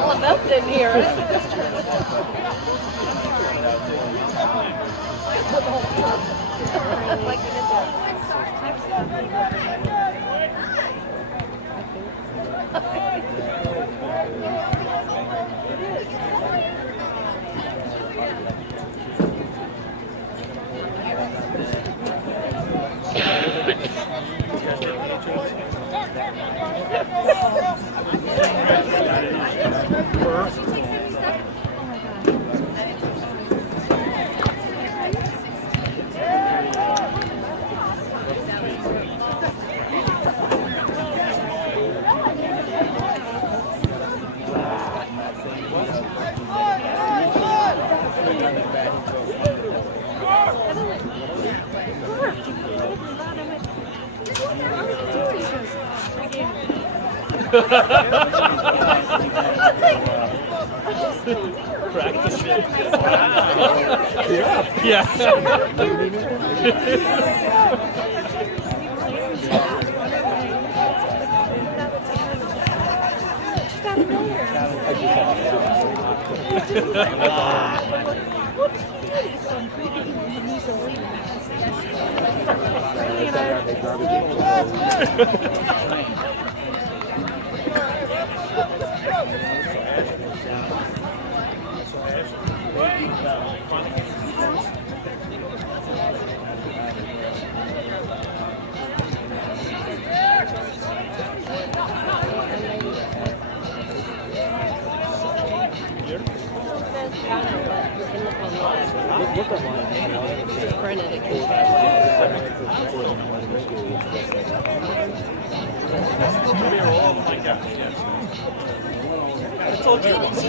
Well, nothing in here. Practice it. Yeah.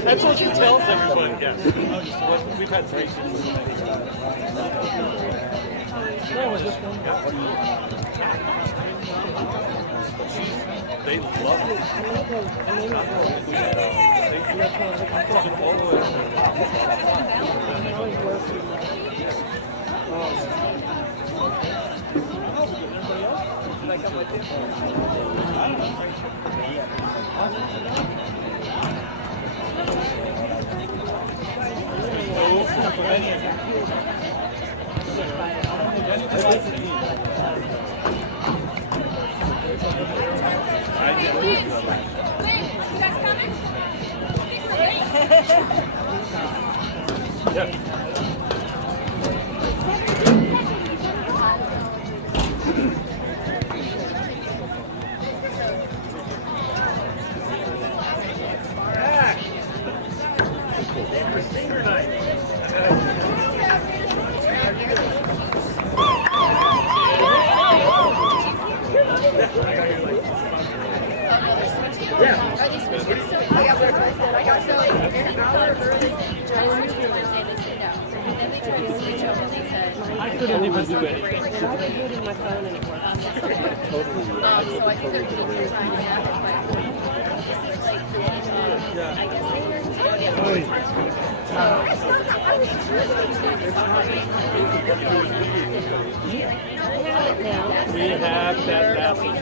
That's what she tells everybody, yes. We've had 3 seasons. No, it was just one guy. They love it. I couldn't even do anything. I booted my phone and it worked. So I think they're doing time now, but this is like I guess We have that message.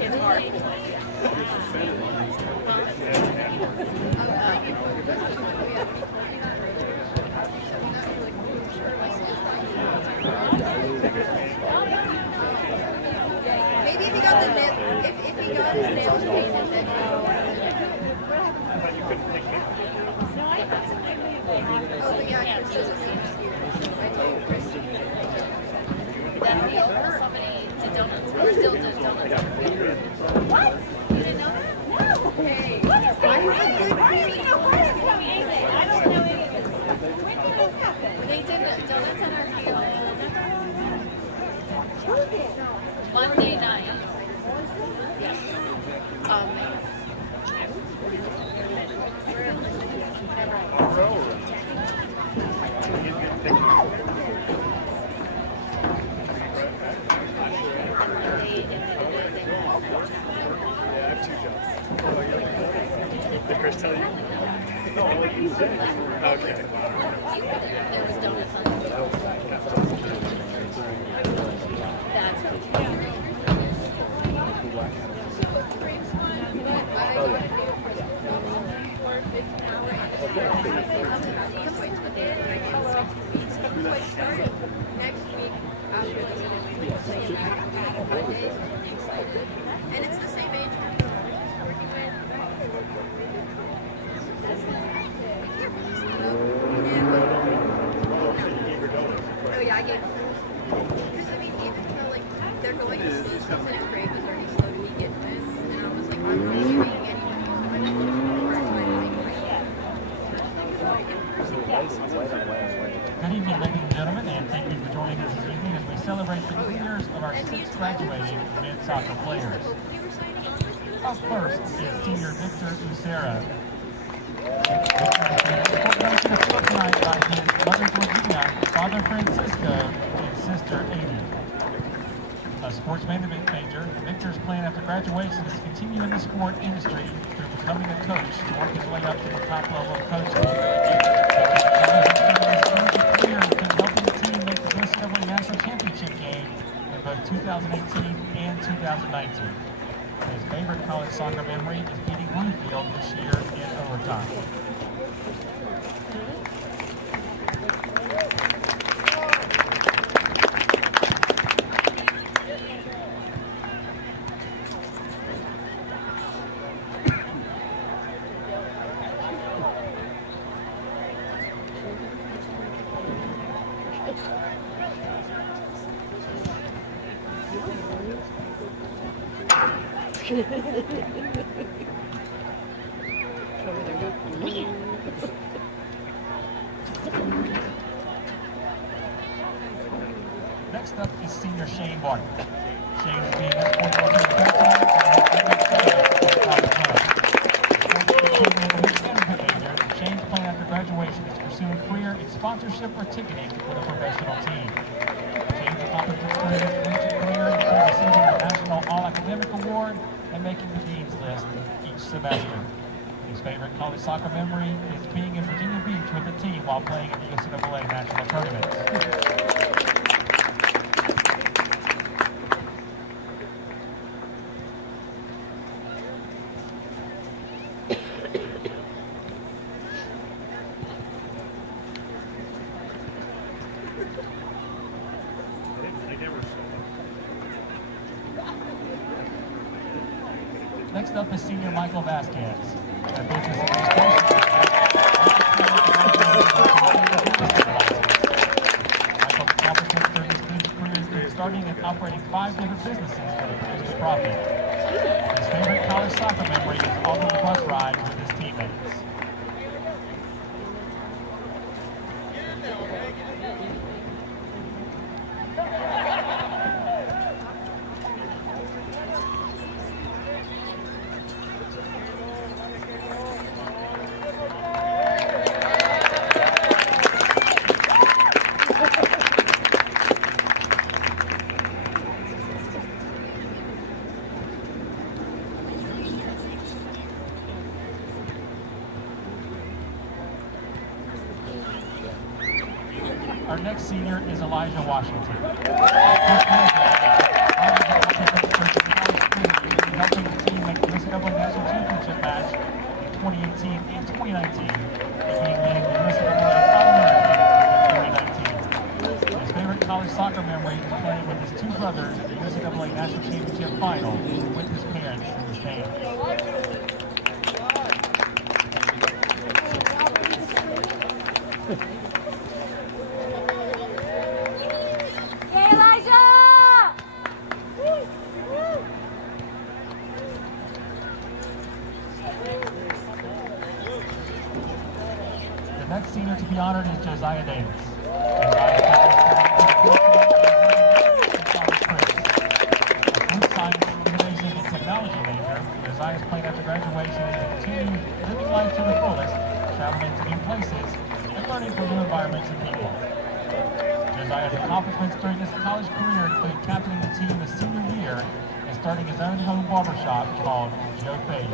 it's hard. Maybe if he got the nail, if he got his nails painted, then oh, but yeah, Chris doesn't seem to see it. I told Chris to do it. Somebody did donuts. Still did donuts. What? You didn't know that? No. Hey. What is that? I had good feeling. I don't know any of this. When did this happen? They did donuts in our field. Monday night. Yes. Did Chris tell you? Okay. There was donuts on the field. That's Next week, after the meeting, and it's the same age group we're working with. Oh yeah, I gave. Because I mean, even though like they're going to slow stuff and it's great, but they're already slow to begin with, and I was like, I'm not treating anybody Good evening, ladies and gentlemen, and thank you for joining us this evening as we celebrate the careers of our 6 graduating men's soccer players. Up first is senior Victor Lucera. Tonight by his mother Georgina, father Francisco, and sister Amy. A sports management major, Victor's plan after graduation is to continue in the sport industry through becoming a coach to work his way up to the top level of coaching. Helping the team make the MSOC National Championship game in both 2018 and 2019. His favorite college soccer memory is beating Bluefield this year in overtime. Next up is senior Shane Barton. Shane is being escorted to the courtside and Shane's plan after graduation is to pursue a career in sponsorship or ticketing with a professional team. Shane's accomplishments during his collegiate career include receiving the National All-Academic Award and making the Dean's List each semester. His favorite college soccer memory is being in Virginia Beach with the team while playing in the NCAA national tournaments. Next up is senior Michael Vasquez. A business administration. Michael's accomplishments during his collegiate career include starting and operating 5 different businesses that have produced profit. His favorite college soccer memory is all of the bus rides with his teammates. Our next senior is Elijah Washington. Helping the team make the NCAA National Championship match in 2018 and 2019, and being named the NCAA All-American in 2019. His favorite college soccer memory is playing with his 2 brothers at the NCAA National Championship final with his parents in the stands. The next senior to be honored is Josiah Davis. A food science, innovation, and technology major, Josiah's plan after graduation is to continue living life to the fullest, traveling to new places, and learning from new environments and people. Josiah's accomplishments during his college career include captaining the team his senior year and starting his own home barbershop called Joe Fade.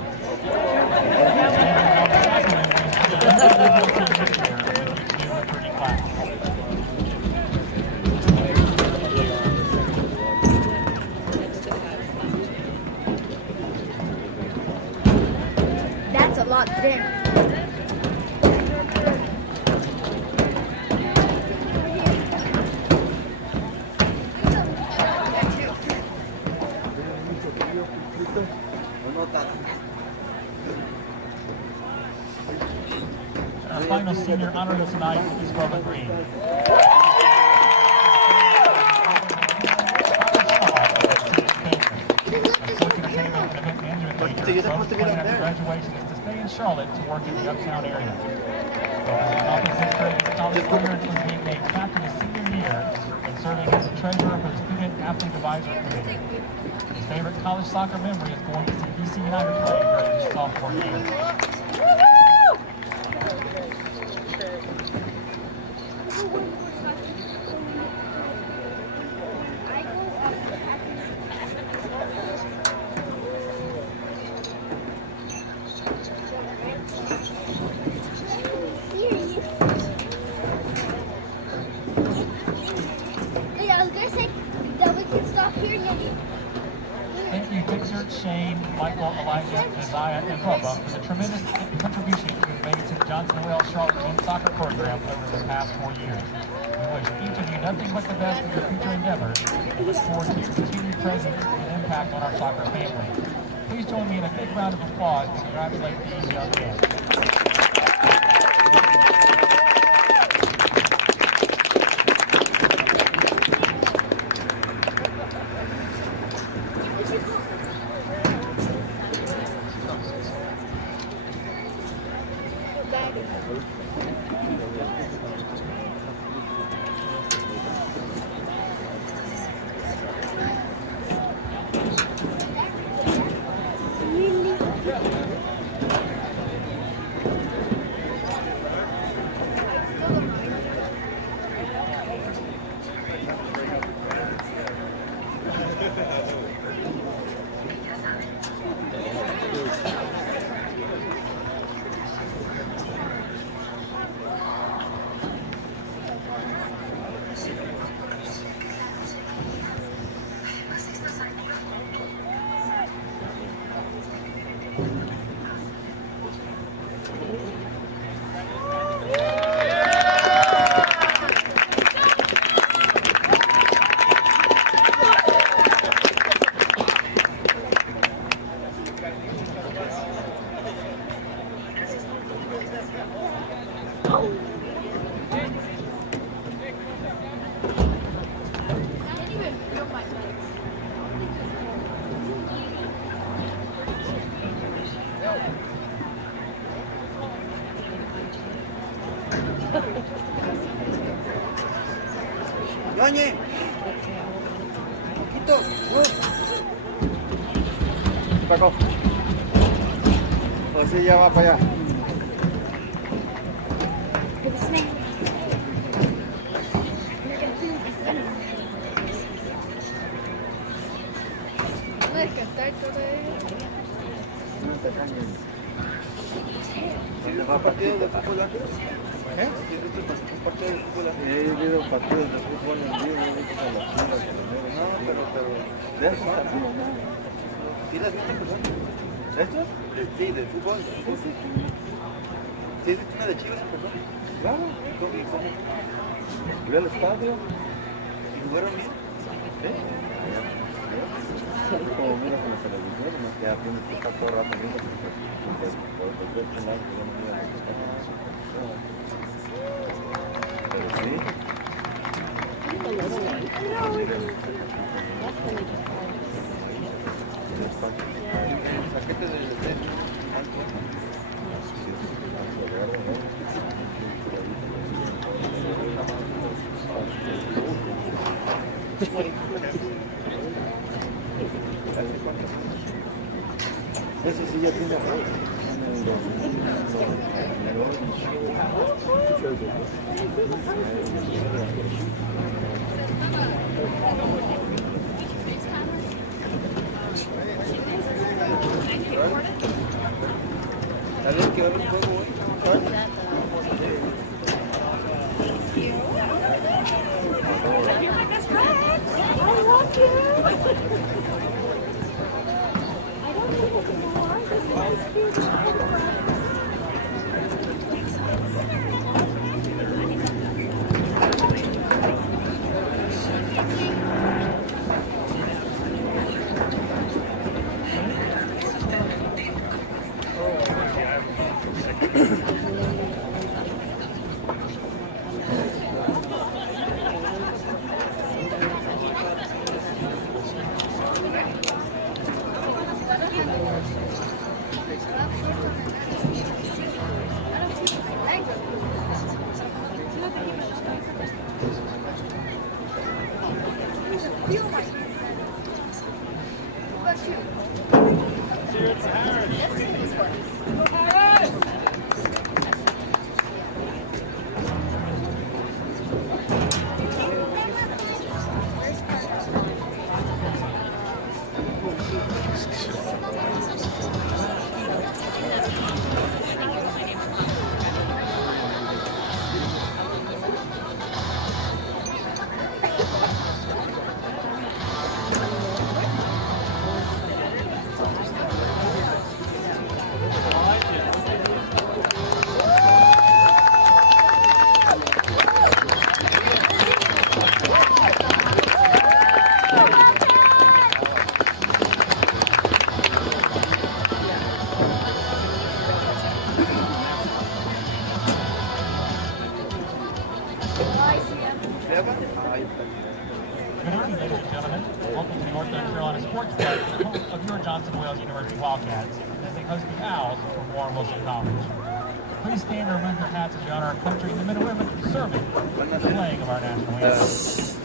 our final senior honor of tonight is Bubba Green. Graduation is to stay in Charlotte to work in the uptown area. Bubba's history as a college player includes being named captain his senior year and serving as the treasurer for the Student Athlete Advisory Committee. His favorite college soccer memory is going to see DC United play during his sophomore year. Thank you, Victor, Shane, Michael, Elijah, Isaiah, and Bubba for the tremendous contribution you've made to the Johnson Well Charlotte men's soccer program over the past 4 years. We wish each of you nothing but the best in your future endeavors and look forward to your continued presence and impact on our soccer family. Please join me in a big round of applause to congratulate these young men. Doñe, poquito, Paco. O sí, ya va para allá. ¿Dónde va partido de fútbol antes? ¿Eh? ¿Un partido de fútbol antes? He visto partidos de fútbol en vivo, he visto a las chivas, no, pero de eso también, ¿no? ¿Sí las viste, perdón? ¿Estos? Sí, de fútbol. Sí, ¿viste una de chivas, perdón? Claro. ¿Cómo? Fui al estadio. ¿Y jugaron bien? Sí. Como miras en la televisión, no que ya tienes que estar todo el rato viendo porque este lado yo no voy a pero sí. Saquete de ese sí ya tiene tal vez que va a haber un juego hoy. Good evening, ladies and gentlemen. Welcome to the North Carolina Sports Park, home of your Johnson Wales University Wildcats, as they host the Owls from Warren Wilson College. Please stand and remove your hats as we honor our country and the men and women serving the playing of our national anthem. Yes.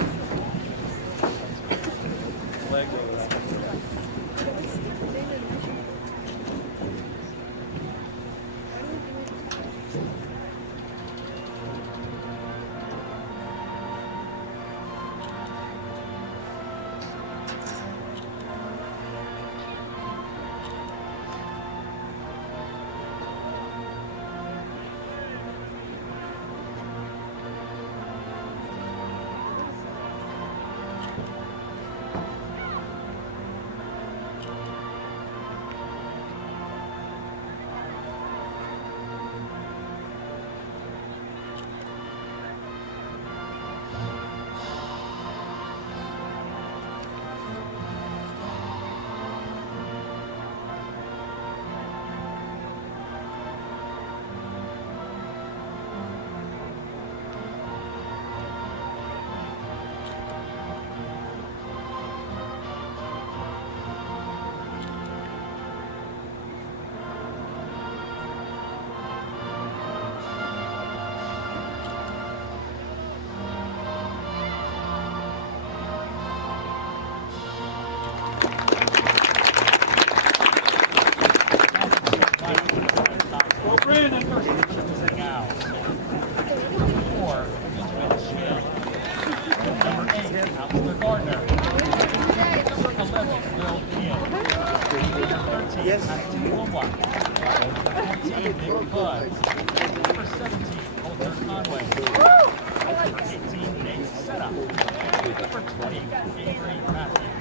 Number 17, Walter Conway. Number 18, Nate Seta. Number 20, Avery Matthews.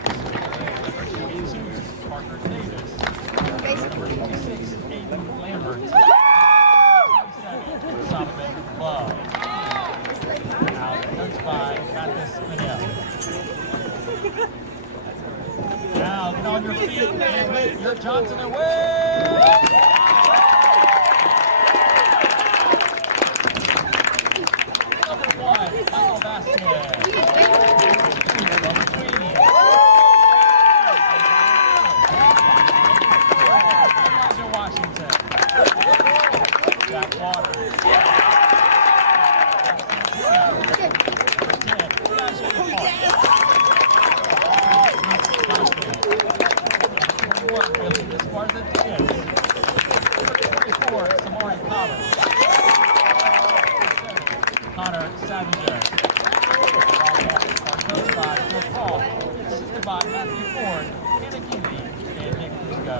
Number 22, Parker Davis. Number 26, Aiden Lambert. 27, Solomon Love. Now coached by Mathis Minnell. Now get on your feet and let your Johnson away! Number 1, Michael Vasquez. Number 3, Elijah Washington. Jack Waters. Number 10, Elijah Park. Billy Esparza-Diaz. Number 24, Samari Collins. Connor Savager. Are coached by Phil Paul, assisted by Matthew Ford, Hannah Kennedy, and Nick Cusco.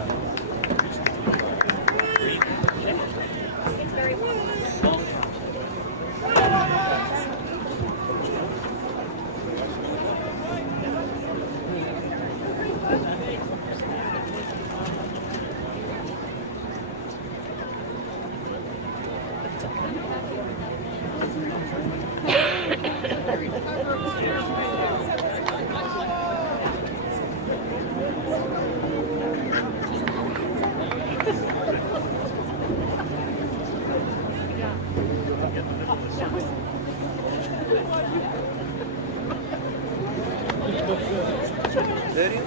¿Serio?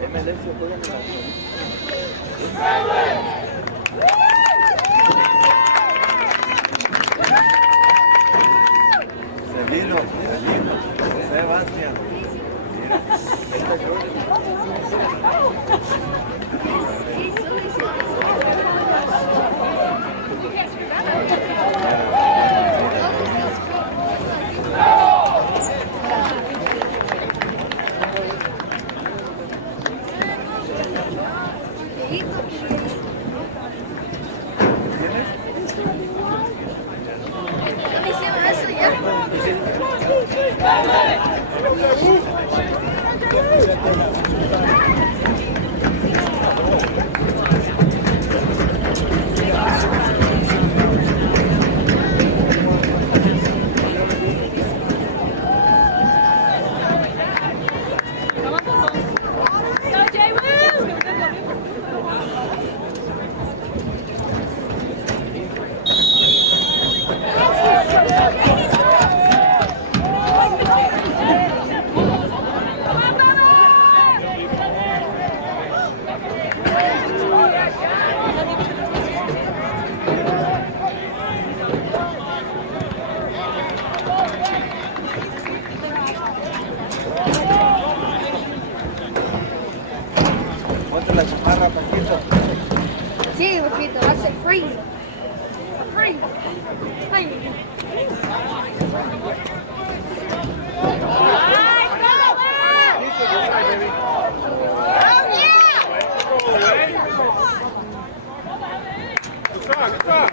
El MLS juega en Celino, Sebastián. Go, Jay, woo! la chamarra, Paquito. Sí, Paquito, hace frío. Frío. Frío. Good talk, good talk.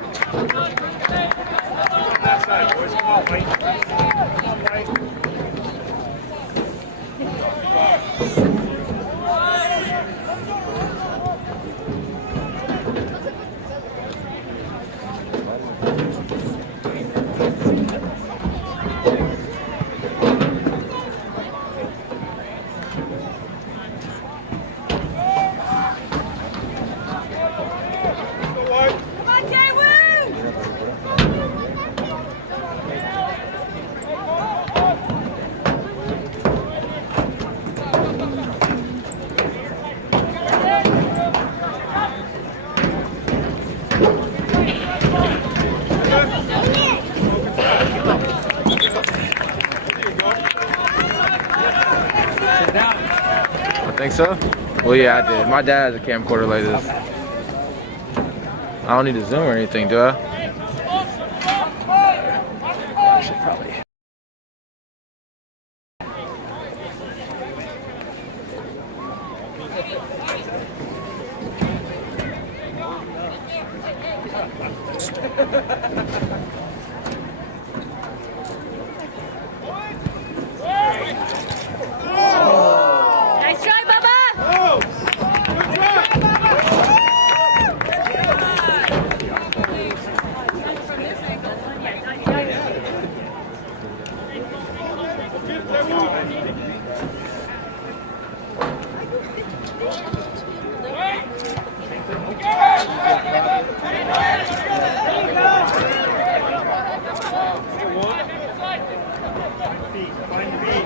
On that side, boys. Come on, Mike. Come on, Mike. Think so? Well, yeah, I did. My dad has a camcorder like this. I don't need to zoom or anything, do I? I should probably. Nice try, Bubba! Oh! Good try! Find feet.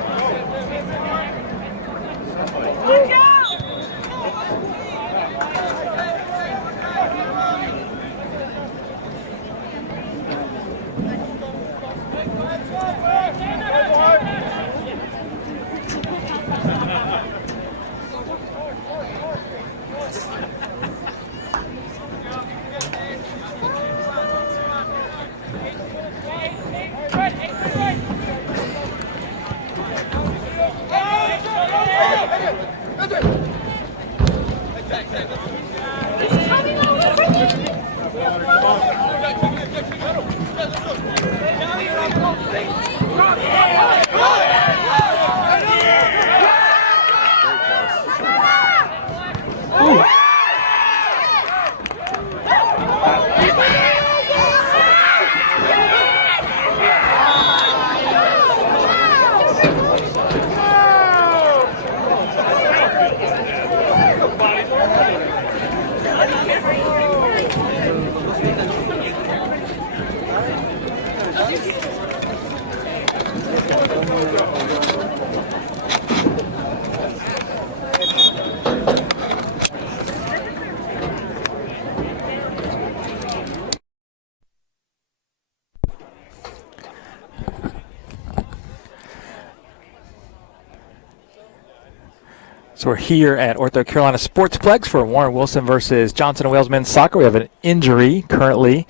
So we're here at Ortho Carolina Sportsplex for Warren Wilson versus Johnson & Wales men's soccer. We have an injury currently.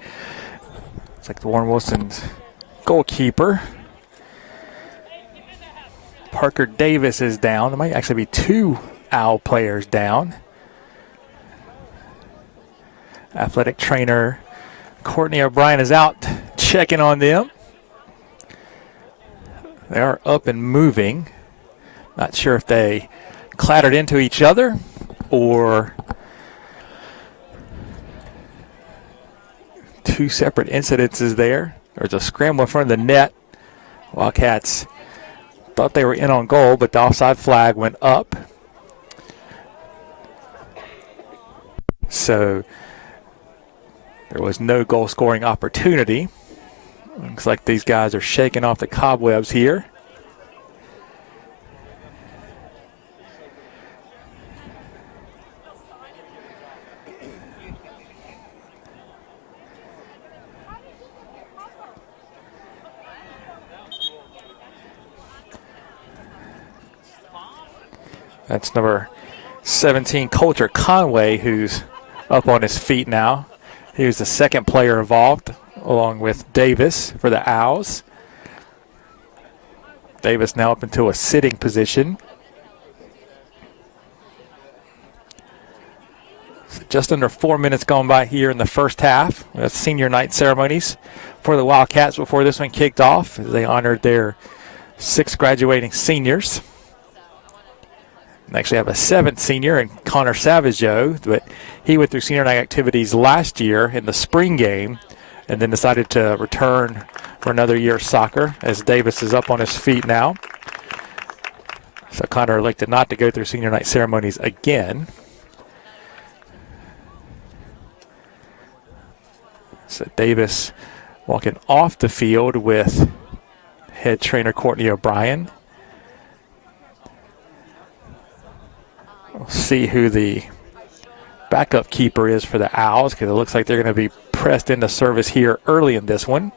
It's like the Warren Wilson's goalkeeper. Parker Davis is down. There might actually be two OWL players down. Athletic trainer Courtney O'Brien is out checking on them. They are up and moving. Not sure if they clattered into each other or two separate incidences there. There's a scramble in front of the net. Wildcats thought they were in on goal, but the offside flag went up. So there was no goal scoring opportunity. Looks like these guys are shaking off the cobwebs here. That's number 17, Coulter Conway, who's up on his feet now. He was the second player involved, along with Davis for the Owls. Davis now up into a sitting position. So just under 4 minutes gone by here in the first half. That's senior night ceremonies for the Wildcats before this one kicked off, as they honored their 6 graduating seniors. They actually have a 7th senior in Connor Savageau, but he went through senior night activities last year in the spring game and then decided to return for another year of soccer, as Davis is up on his feet now. So Connor elected not to go through senior night ceremonies again. So Davis walking off the field with head trainer Courtney O'Brien. We'll see who the backup keeper is for the Owls, because it looks like they're going to be pressed into service here early in this one.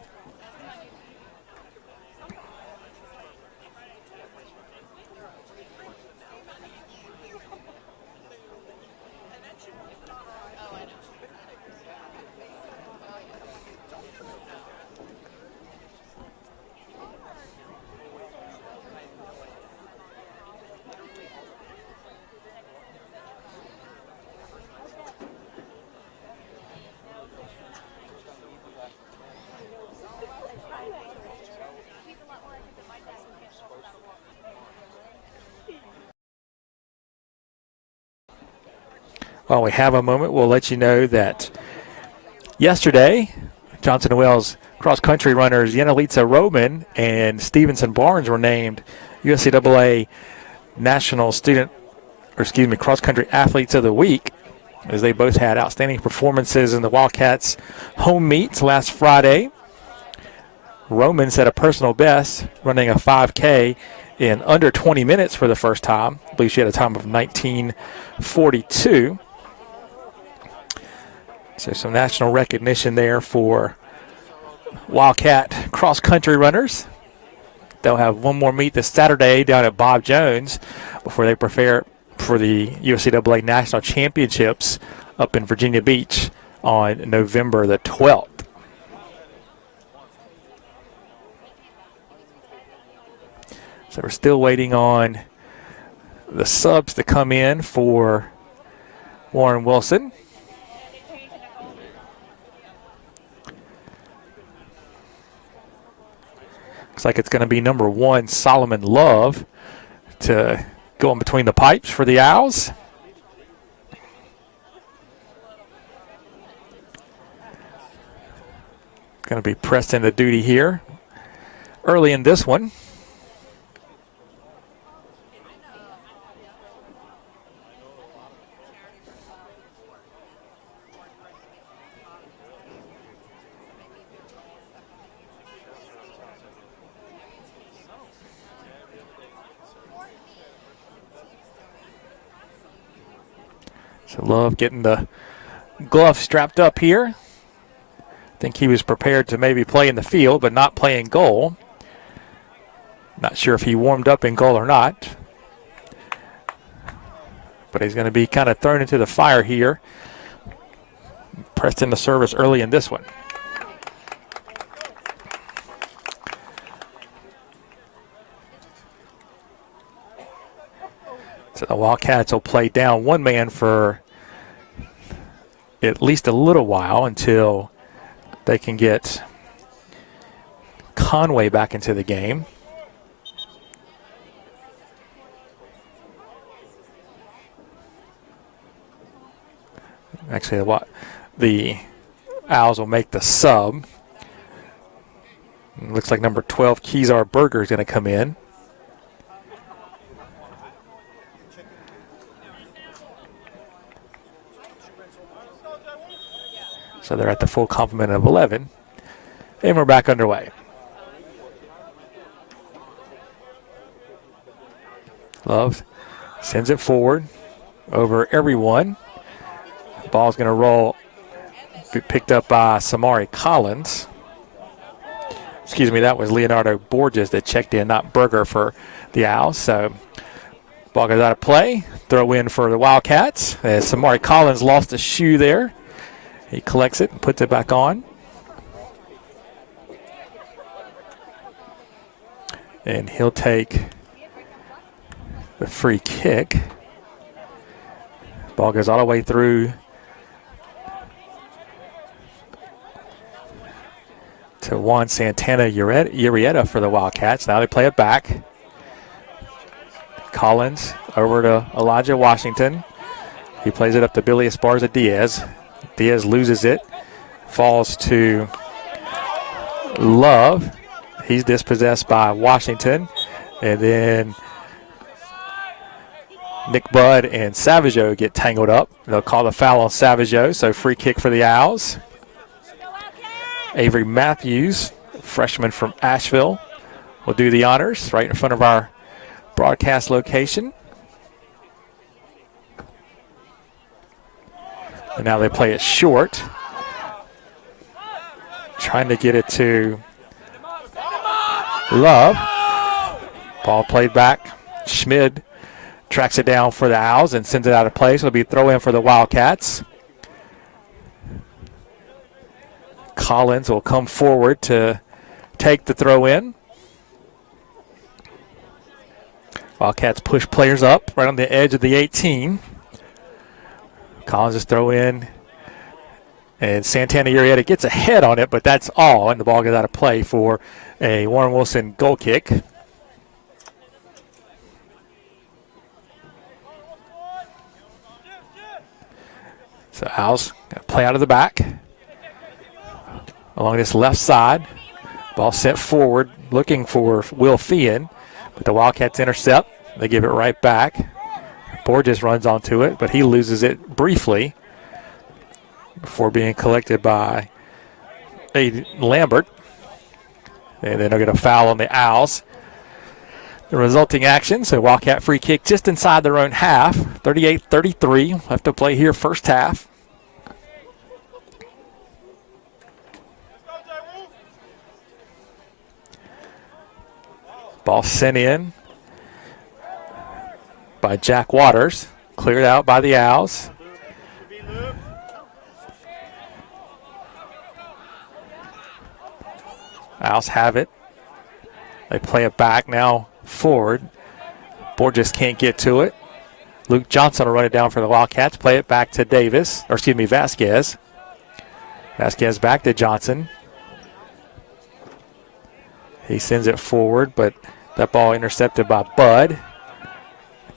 While we have a moment, we'll let you know that yesterday, Johnson & Wales cross-country runners Yanalitza Roman and Stevenson Barnes were named USCAA National Cross-Country Athletes of the Week, as they both had outstanding performances in the Wildcats home meets last Friday. Roman set a personal best, running a 5K in under 20 minutes for the first time. I believe she had a time of 19:42. So some national recognition there for Wildcat cross-country runners. They'll have one more meet this Saturday down at Bob Jones before they prepare for the USCAA National Championships up in Virginia Beach on November the 12th. So we're still waiting on the subs to come in for Warren Wilson. Looks like it's going to be number 1, Solomon Love, to go in between the pipes for the Owls. Going to be pressed into duty here early in this one. So Love getting the glove strapped up here. I think he was prepared to maybe play in the field, but not play in goal. Not sure if he warmed up in goal or not. But he's going to be kind of thrown into the fire here. Pressed into service early in this one. So the Wildcats will play down one man for at least a little while until they can get Conway back into the game. Actually, the Owls will make the sub. It looks like number 12, Kezar Berger, is going to come in. So they're at the full complement of 11. And we're back underway. Love sends it forward over everyone. Ball's going to roll, be picked up by Samari Collins. Excuse me, that was Leonardo Borges that checked in, not Berger for the Owls. So Ball goes out of play. Throw in for the Wildcats. As Samari Collins lost a shoe there. He collects it and puts it back on. And he'll take the free kick. Ball goes all the way through to Juan Santana Urieta for the Wildcats. Now they play it back. Collins over to Elijah Washington. He plays it up to Billy Esparza Diaz. Diaz loses it. Falls to Love. He's dispossessed by Washington. And then Nick Budd and Savageau get tangled up. They'll call the foul on Savageau, so free kick for the Owls. Avery Matthews, freshman from Asheville, will do the honors right in front of our broadcast location. And now they play it short. Trying to get it to Love. Ball played back. Schmid tracks it down for the Owls and sends it out of play. So it'll be throw in for the Wildcats. Collins will come forward to take the throw in. Wildcats push players up right on the edge of the 18. Collins just throw in. And Santana Urieta gets a head on it, but that's all. And the ball goes out of play for a Warren Wilson goal kick. So Owls play out of the back. Along this left side. Ball sent forward, looking for Will Feehan. But the Wildcats intercept. They give it right back. Borges runs onto it, but he loses it briefly before being collected by Lambert. And then they'll get a foul on the Owls. The resulting action, so Wildcat free kick just inside their own half. 38-33, left to play here first half. Ball sent in by Jack Waters. Cleared out by the Owls. Owls have it. They play it back now forward. Borges can't get to it. Luke Johnson will run it down for the Wildcats. Play it back to Vasquez. Vasquez back to Johnson. He sends it forward, but that ball intercepted by Bud.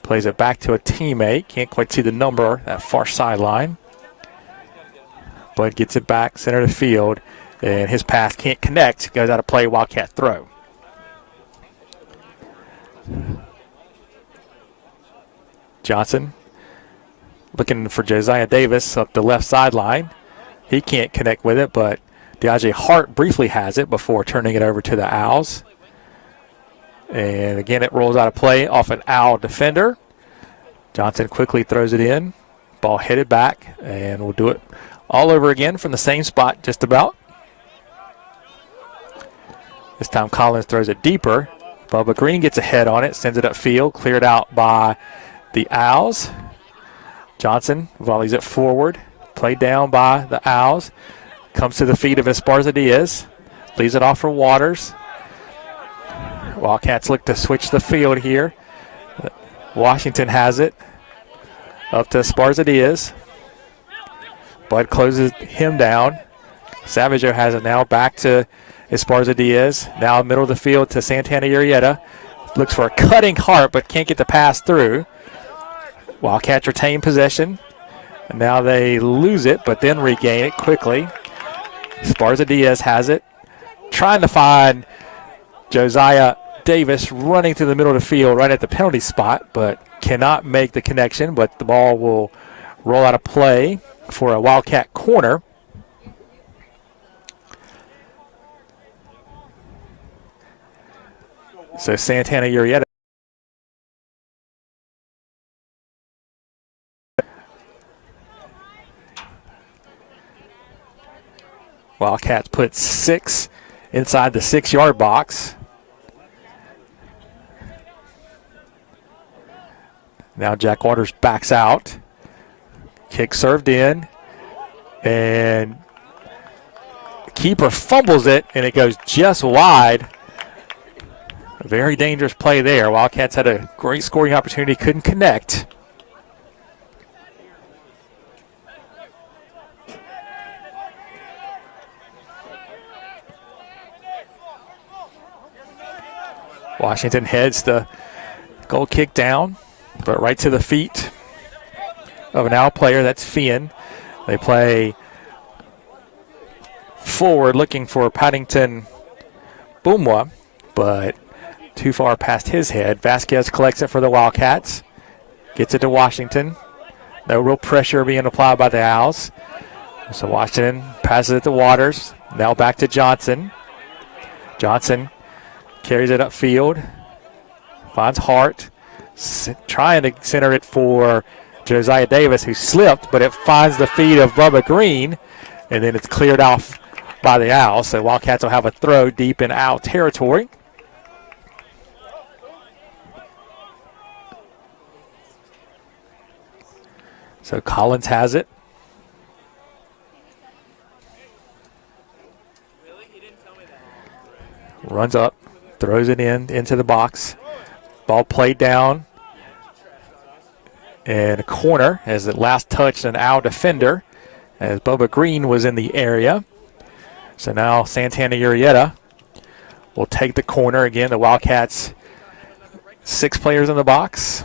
Plays it back to a teammate. Can't quite see the number, that far sideline. Bud gets it back, center of the field, and his pass can't connect. Goes out of play, Wildcat throw. Johnson looking for Josiah Davis up the left sideline. He can't connect with it, but DeAndre Hart briefly has it before turning it over to the Owls. And again, it rolls out of play off an Owl defender. Johnson quickly throws it in. Ball headed back, and we'll do it all over again from the same spot just about. This time Collins throws it deeper. Bubba Green gets a head on it, sends it upfield, cleared out by the Owls. Johnson volleys it forward, played down by the Owls. Comes to the feet of Esparza Diaz. Leaves it off for Waters. Wildcats look to switch the field here. Washington has it. Up to Esparza Diaz. Bud closes him down. Savageau has it now back to Esparza Diaz. Now middle of the field to Santana Urieta. Looks for a cutting Hart, but can't get the pass through. Wildcats retain possession. And now they lose it, but then regain it quickly. Esparza Diaz has it. Trying to find Josiah Davis running through the middle of the field right at the penalty spot, but cannot make the connection. But the ball will roll out of play for a Wildcat corner. So Santana Urieta. Wildcats put 6 inside the 6-yard box. Now Jack Waters backs out. Kick served in. And the keeper fumbles it, and it goes just wide. A very dangerous play there. Wildcats had a great scoring opportunity, couldn't connect. Washington heads the goal kick down, but right to the feet of an out player. That's Fien. They play forward looking for Paddington Boomwa, but too far past his head. Vasquez collects it for the Wildcats. Gets it to Washington. No real pressure being applied by the Owls. So Washington passes it to Waters. Now back to Johnson. Johnson carries it upfield. Finds Hart. Trying to center it for Josiah Davis, who slipped, but it finds the feet of Bubba Green, and then it's cleared off by the Owls. So Wildcats will have a throw deep in Owl territory. So Collins has it. Runs up, throws it into the box. Ball played down. And a corner as it last touched an Owl defender as Bubba Green was in the area. So now Santana Urieta will take the corner. Again, the Wildcats, 6 players in the box.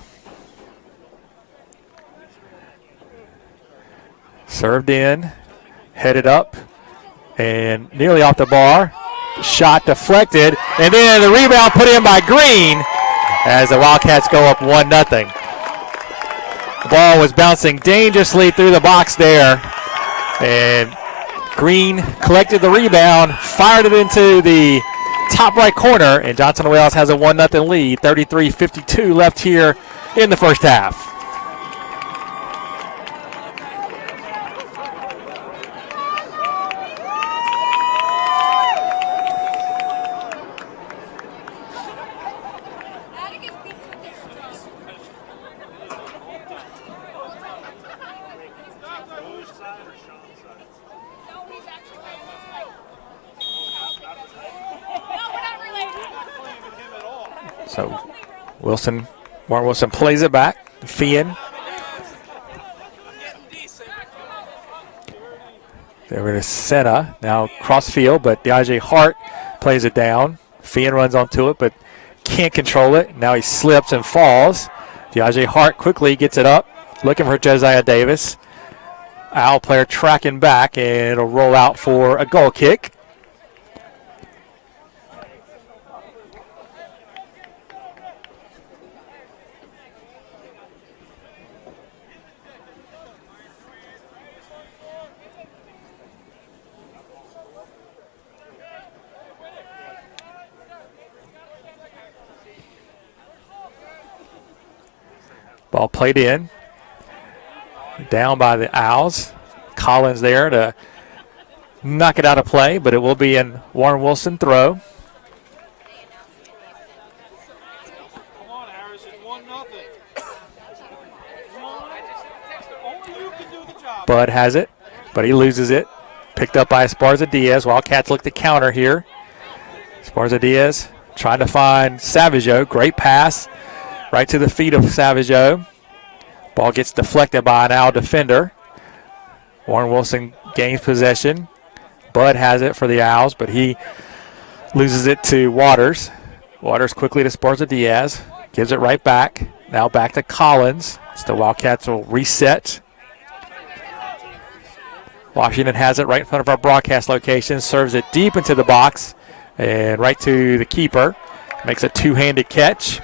Served in, headed up, and nearly off the bar. Shot deflected, and then the rebound put in by Green as the Wildcats go up 1-0. The ball was bouncing dangerously through the box there, and Green collected the rebound, fired it into the top right corner, and Johnson Wales has a 1-0 lead. 33:52 left here in the first half. So Warren Wilson plays it back. Fien. There is Senna. Now cross field, but DeAndre Hart plays it down. Fien runs onto it, but can't control it. Now he slips and falls. DeAndre Hart quickly gets it up, looking for Josiah Davis. Owl player tracking back, and it'll roll out for a goal kick. Ball played in. Down by the Owls. Collins there to knock it out of play, but it will be in Warren Wilson throw. Come on, Harris, it's 1-0. Come on. Only you can do the job. Bud has it, but he loses it. Picked up by Esparza Diaz. Wildcats look to counter here. Esparza Diaz trying to find Savageau. Great pass. Right to the feet of Savageau. Ball gets deflected by an Owl defender. Warren Wilson gains possession. Bud has it for the Owls, but he loses it to Waters. Waters quickly to Esparza Diaz. Gives it right back. Now back to Collins. So the Wildcats will reset. Washington has it right in front of our broadcast location. Serves it deep into the box and right to the keeper. Makes a two-handed catch.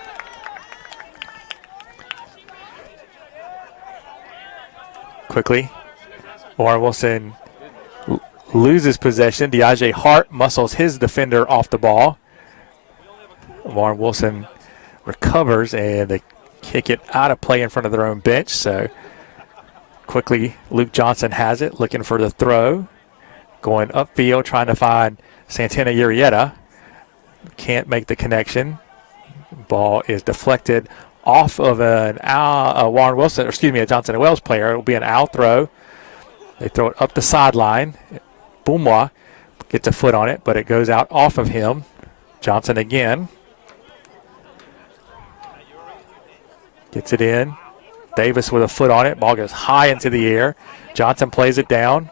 Quickly, Warren Wilson loses possession. DeAndre Hart muscles his defender off the ball. Warren Wilson recovers, and they kick it out of play in front of their own bench. So quickly, Luke Johnson has it, looking for the throw. Going upfield, trying to find Santana Urieta. Can't make the connection. Ball is deflected off of an Warren Wilson, or excuse me, a Johnson & Wales player. It will be an out throw. They throw it up the sideline. Boumois gets a foot on it, but it goes out off of him. Johnson again. Gets it in. Davis with a foot on it. Ball goes high into the air. Johnson plays it down.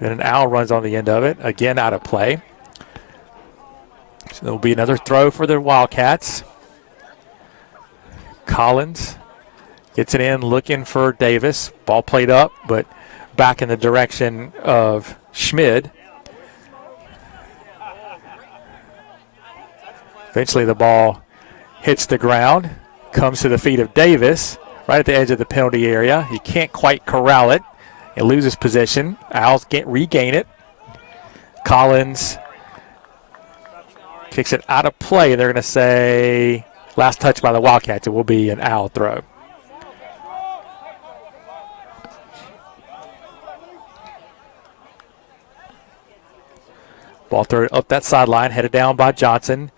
Then an owl runs on the end of it. Again, out of play. So there will be another throw for the Wildcats. Collins gets it in, looking for Davis. Ball played up, but back in the direction of Schmid. Eventually the ball hits the ground, comes to the feet of Davis, right at the edge of the penalty area. He can't quite corral it. He loses possession. Owls can't regain it. Collins kicks it out of play, and they're going to say last touch by the Wildcats. It will be an owl throw. Ball thrown up that sideline, headed down by Johnson.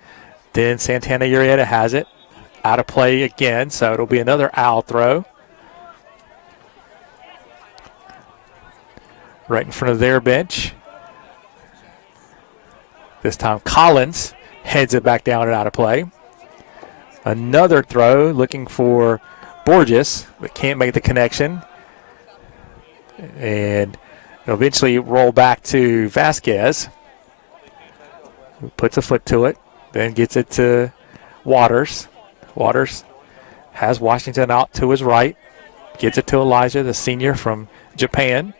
Then Santana Urieta has it. Out of play again, so it'll be another owl throw. Right in front of their bench. This time Collins heads it back down and out of play. Another throw looking for Borges, but can't make the connection. And it'll eventually roll back to Vasquez, who puts a foot to it, then gets it to Waters. Waters has Washington out to his right. Gets it to Elijah, the senior from Japan.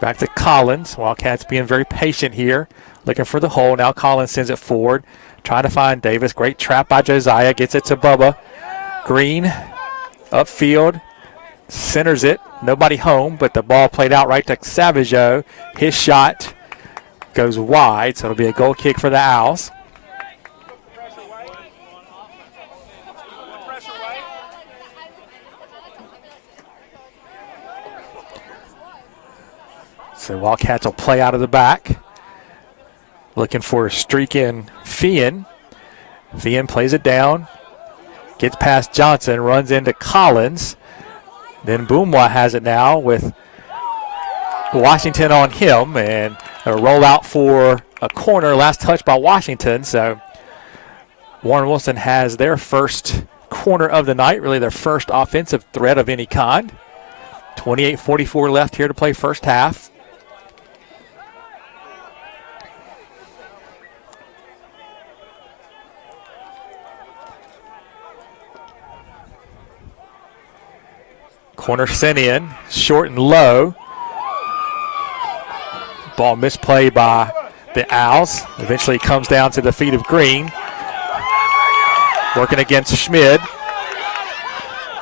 Back to Collins. Wildcats being very patient here, looking for the hole. Now Collins sends it forward, trying to find Davis. Great trap by Josiah. Gets it to Bubba. Green upfield, centers it. Nobody home, but the ball played out right to Savageau. His shot goes wide, so it'll be a goal kick for the Owls. So Wildcats will play out of the back. Looking for a streak in Fian. Fian plays it down. Gets past Johnson, runs into Collins. Then Boumois has it now with Washington on him. And a rollout for a corner. Last touch by Washington. So Warren Wilson has their first corner of the night. Really their first offensive threat of any kind. 28:44 left here to play first half. Corner sent in, short and low. Ball misplayed by the Owls. Eventually comes down to the feet of Green. Working against Schmid.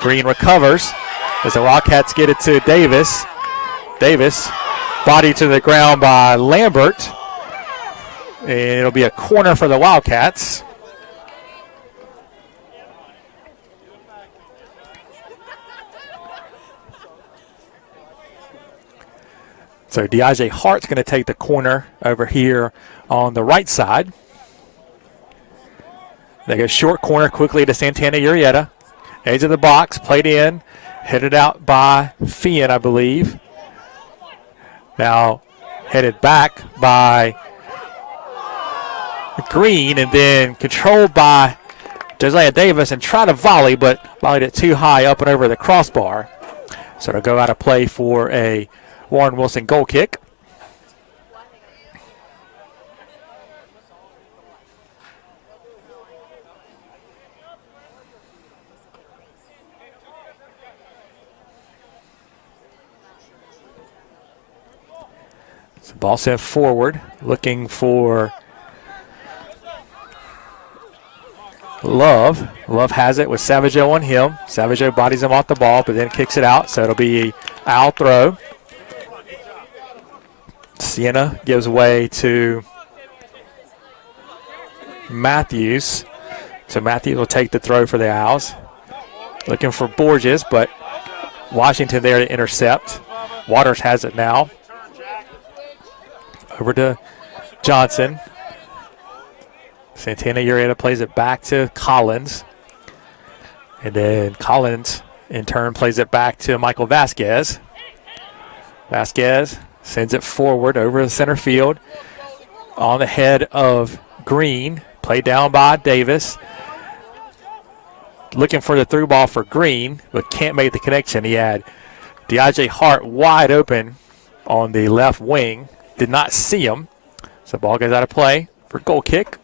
Green recovers as the Wildcats get it to Davis. Davis, body to the ground by Lambert. And it'll be a corner for the Wildcats. So Diage Hart's going to take the corner over here on the right side. They go short corner quickly to Santana Urieta. Edge of the box, played in, headed out by Fian, I believe. Now headed back by Green, and then controlled by Josiah Davis and tried to volley, but volleyed it too high up and over the crossbar. So it'll go out of play for a Warren Wilson goal kick. So ball sent forward, looking for Love. Love has it with Savageau on him. Savageau bodies him off the ball, but then kicks it out, so it'll be an owl throw. Sienna gives way to Matthews. So Matthews will take the throw for the Owls. Looking for Borges, but Washington there to intercept. Waters has it now. Over to Johnson. Santana Urieta plays it back to Collins. And then Collins, in turn, plays it back to Michael Vasquez. Vasquez sends it forward over the center field on the head of Green. Played down by Davis. Looking for the through ball for Green, but can't make the connection. He had DeAndre Hart wide open on the left wing. Did not see him. So ball goes out of play for goal kick.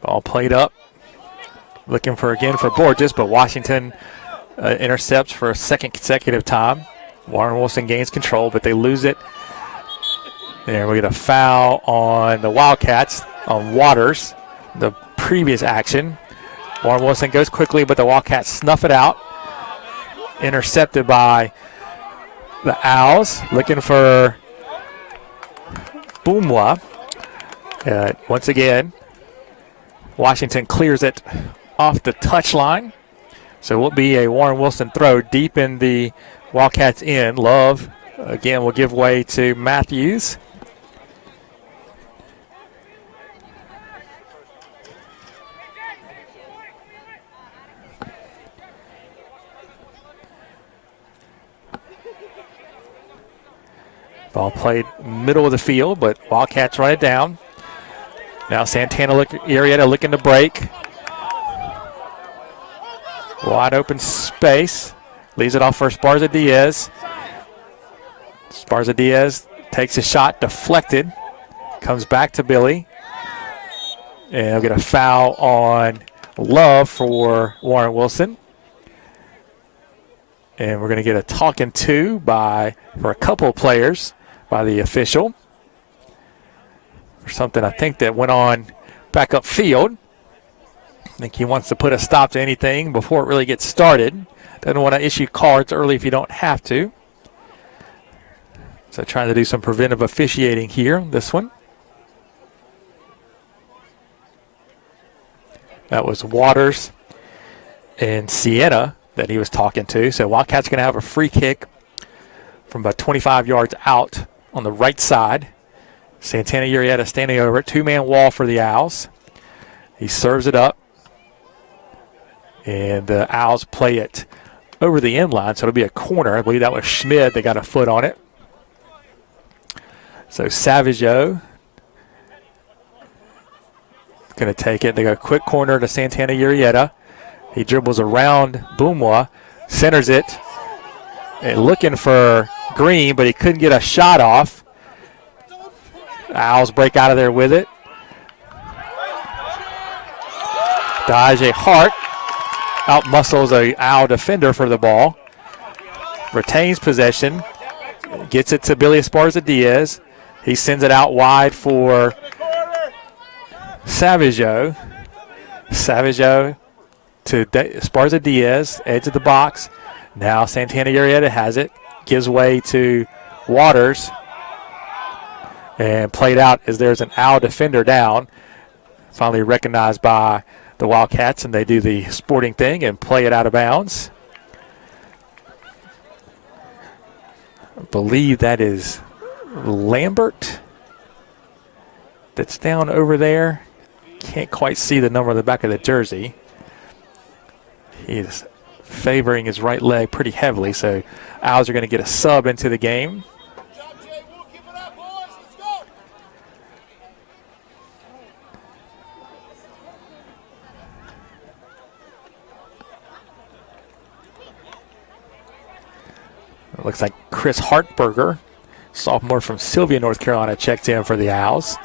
Ball played up. Looking for Borges, but Washington intercepts for a second consecutive time. Warren Wilson gains control, but they lose it. And we get a foul on the Wildcats, on Waters, the previous action. Warren Wilson goes quickly, but the Wildcats snuff it out. Intercepted by the Owls, looking for Boomwa. Once again, Washington clears it off the touchline. So it will be a Warren Wilson throw deep in the Wildcats' end. Love, again, will give way to Matthews. Ball played middle of the field, but Wildcats run it down. Now Santana Arrieta looking to break. Wide open space. Leaves it off for Esparza Diaz. Esparza Diaz takes a shot, deflected. Comes back to Billy. And they'll get a foul on Love for Warren Wilson. And we're going to get a talking to for a couple of players by the official. For something I think that went on back up field. I think he wants to put a stop to anything before it really gets started. Doesn't want to issue cards early if you don't have to. So trying to do some preventive officiating here on this one. That was Waters and Sienna that he was talking to. So Wildcats going to have a free kick from about 25 yards out on the right side. Santana Arrieta standing over it. Two-man wall for the Owls. He serves it up. And the Owls play it over the end line, so it'll be a corner. I believe that was Schmid. They got a foot on it. So Savageau going to take it. They go quick corner to Santana Arrieta. He dribbles around Boomwa, centers it, and looking for Green, but he couldn't get a shot off. Owls break out of there with it. Daijah Hart outmuscles a Owl defender for the ball. Retains possession. Gets it to Billy Esparza Diaz. He sends it out wide for Savageau. Savageau to Esparza Diaz, edge of the box. Now Santana Arrieta has it. Gives way to Waters. And played out as there's an Owl defender down. Finally recognized by the Wildcats, and they do the sporting thing and play it out of bounds. I believe that is Lambert that's down over there. Can't quite see the number on the back of the jersey. He's favoring his right leg pretty heavily, so Owls are going to get a sub into the game. It looks like Chris Hartberger, sophomore from Sylvia, North Carolina, checked in for the Owls.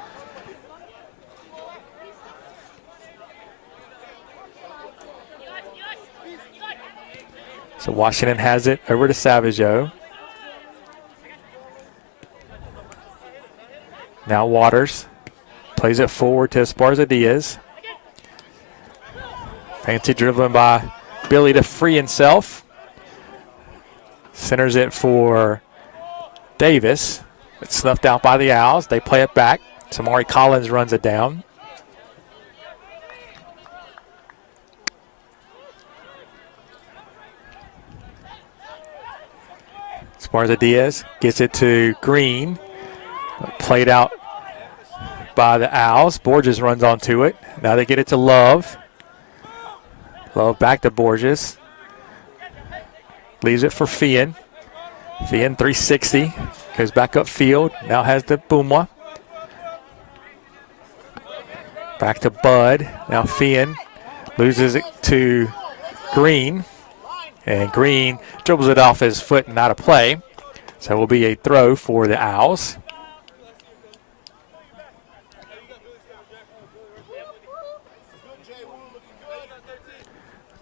So Washington has it over to Savageau. Now Waters plays it forward to Esparza Diaz. Fancy dribbling by Billy to free himself. Centers it for Davis. It's snuffed out by the Owls. They play it back. Samari Collins runs it down. Esparza Diaz gets it to Green. Played out by the Owls. Borges runs onto it. Now they get it to Love. Love back to Borges. Leaves it for Fian. Fian 360. Goes back upfield. Now has the Bumwa. Back to Bud. Now Fian loses it to Green. And Green dribbles it off his foot and out of play. So it will be a throw for the Owls.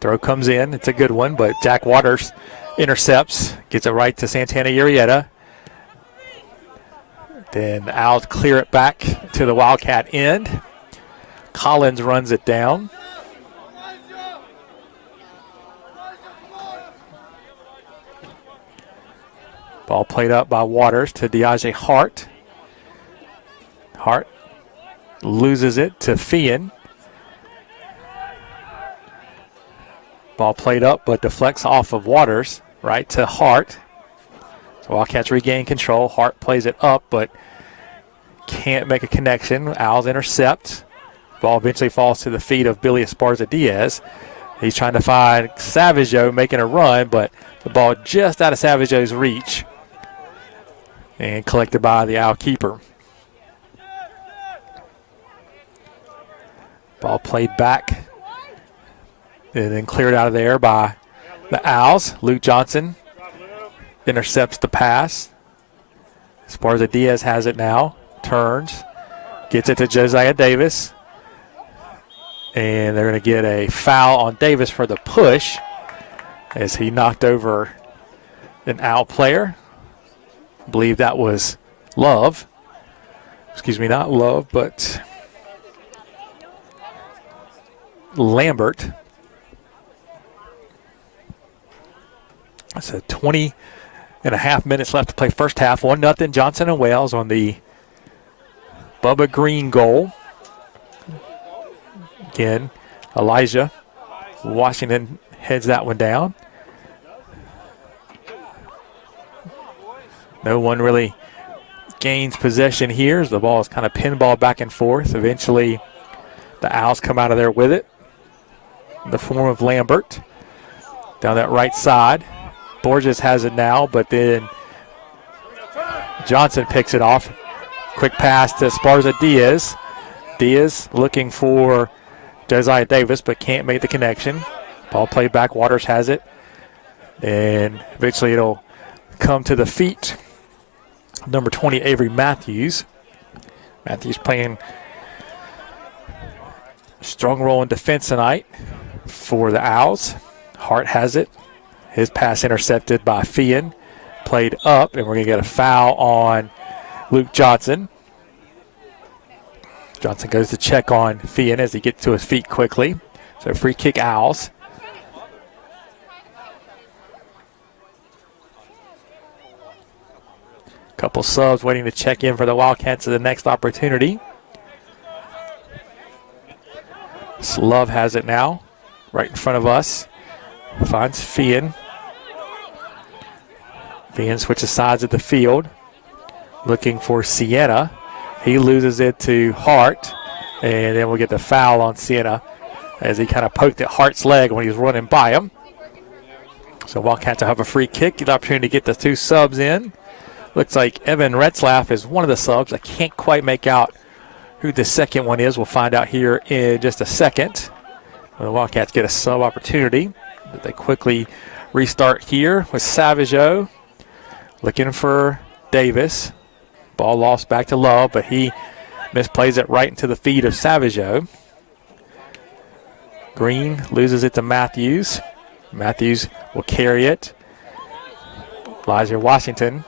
Throw comes in. It's a good one, but Jack Waters intercepts. Gets it right to Santana Urieta. Then the Owls clear it back to the Wildcat end. Collins runs it down. Ball played up by Waters to Diaje Hart. Hart loses it to Fian. Ball played up but deflects off of Waters right to Hart. So Wildcats regain control. Hart plays it up but can't make a connection. Owls intercept. Ball eventually falls to the feet of Billy Esparza Diaz. He's trying to find Savageau making a run, but the ball just out of Savageau's reach and collected by the Owl keeper. Ball played back and then cleared out of there by the Owls. Luke Johnson intercepts the pass. Esparza Diaz has it now. Turns. Gets it to Josiah Davis. And they're going to get a foul on Davis for the push as he knocked over an Owl player. I believe that was Love. Excuse me, not Love, but Lambert. So 20 and a half minutes left to play first half. 1-0 Johnson and Wales on the Bubba Green goal. Again, Elijah Washington heads that one down. No one really gains possession here as the ball is kind of pinball back and forth. Eventually, the Owls come out of there with it in the form of Lambert. Down that right side. Borges has it now, but then Johnson picks it off. Quick pass to Esparza Diaz. Diaz looking for Josiah Davis, but can't make the connection. Ball played back. Waters has it. And eventually it'll come to the feet. Number 20, Avery Matthews. Matthews playing strong role in defense tonight for the Owls. Hart has it. His pass intercepted by Fian. Played up, and we're going to get a foul on Luke Johnson. Johnson goes to check on Fian as he gets to his feet quickly. So free kick Owls. Couple subs waiting to check in for the Wildcats at the next opportunity. Love has it now, right in front of us. Finds Fian. Fian switches sides of the field, looking for Sienna. He loses it to Hart, and then we'll get the foul on Sienna as he kind of poked at Hart's leg when he was running by him. So Wildcats will have a free kick, get the opportunity to get the two subs in. Looks like Evan Retzlaff is one of the subs. I can't quite make out who the second one is. We'll find out here in just a second. The Wildcats get a sub opportunity. But they quickly restart here with Savageau looking for Davis. Ball lost back to Love, but he misplays it right into the feet of Savageau. Green loses it to Matthews. Matthews will carry it. Elijah Washington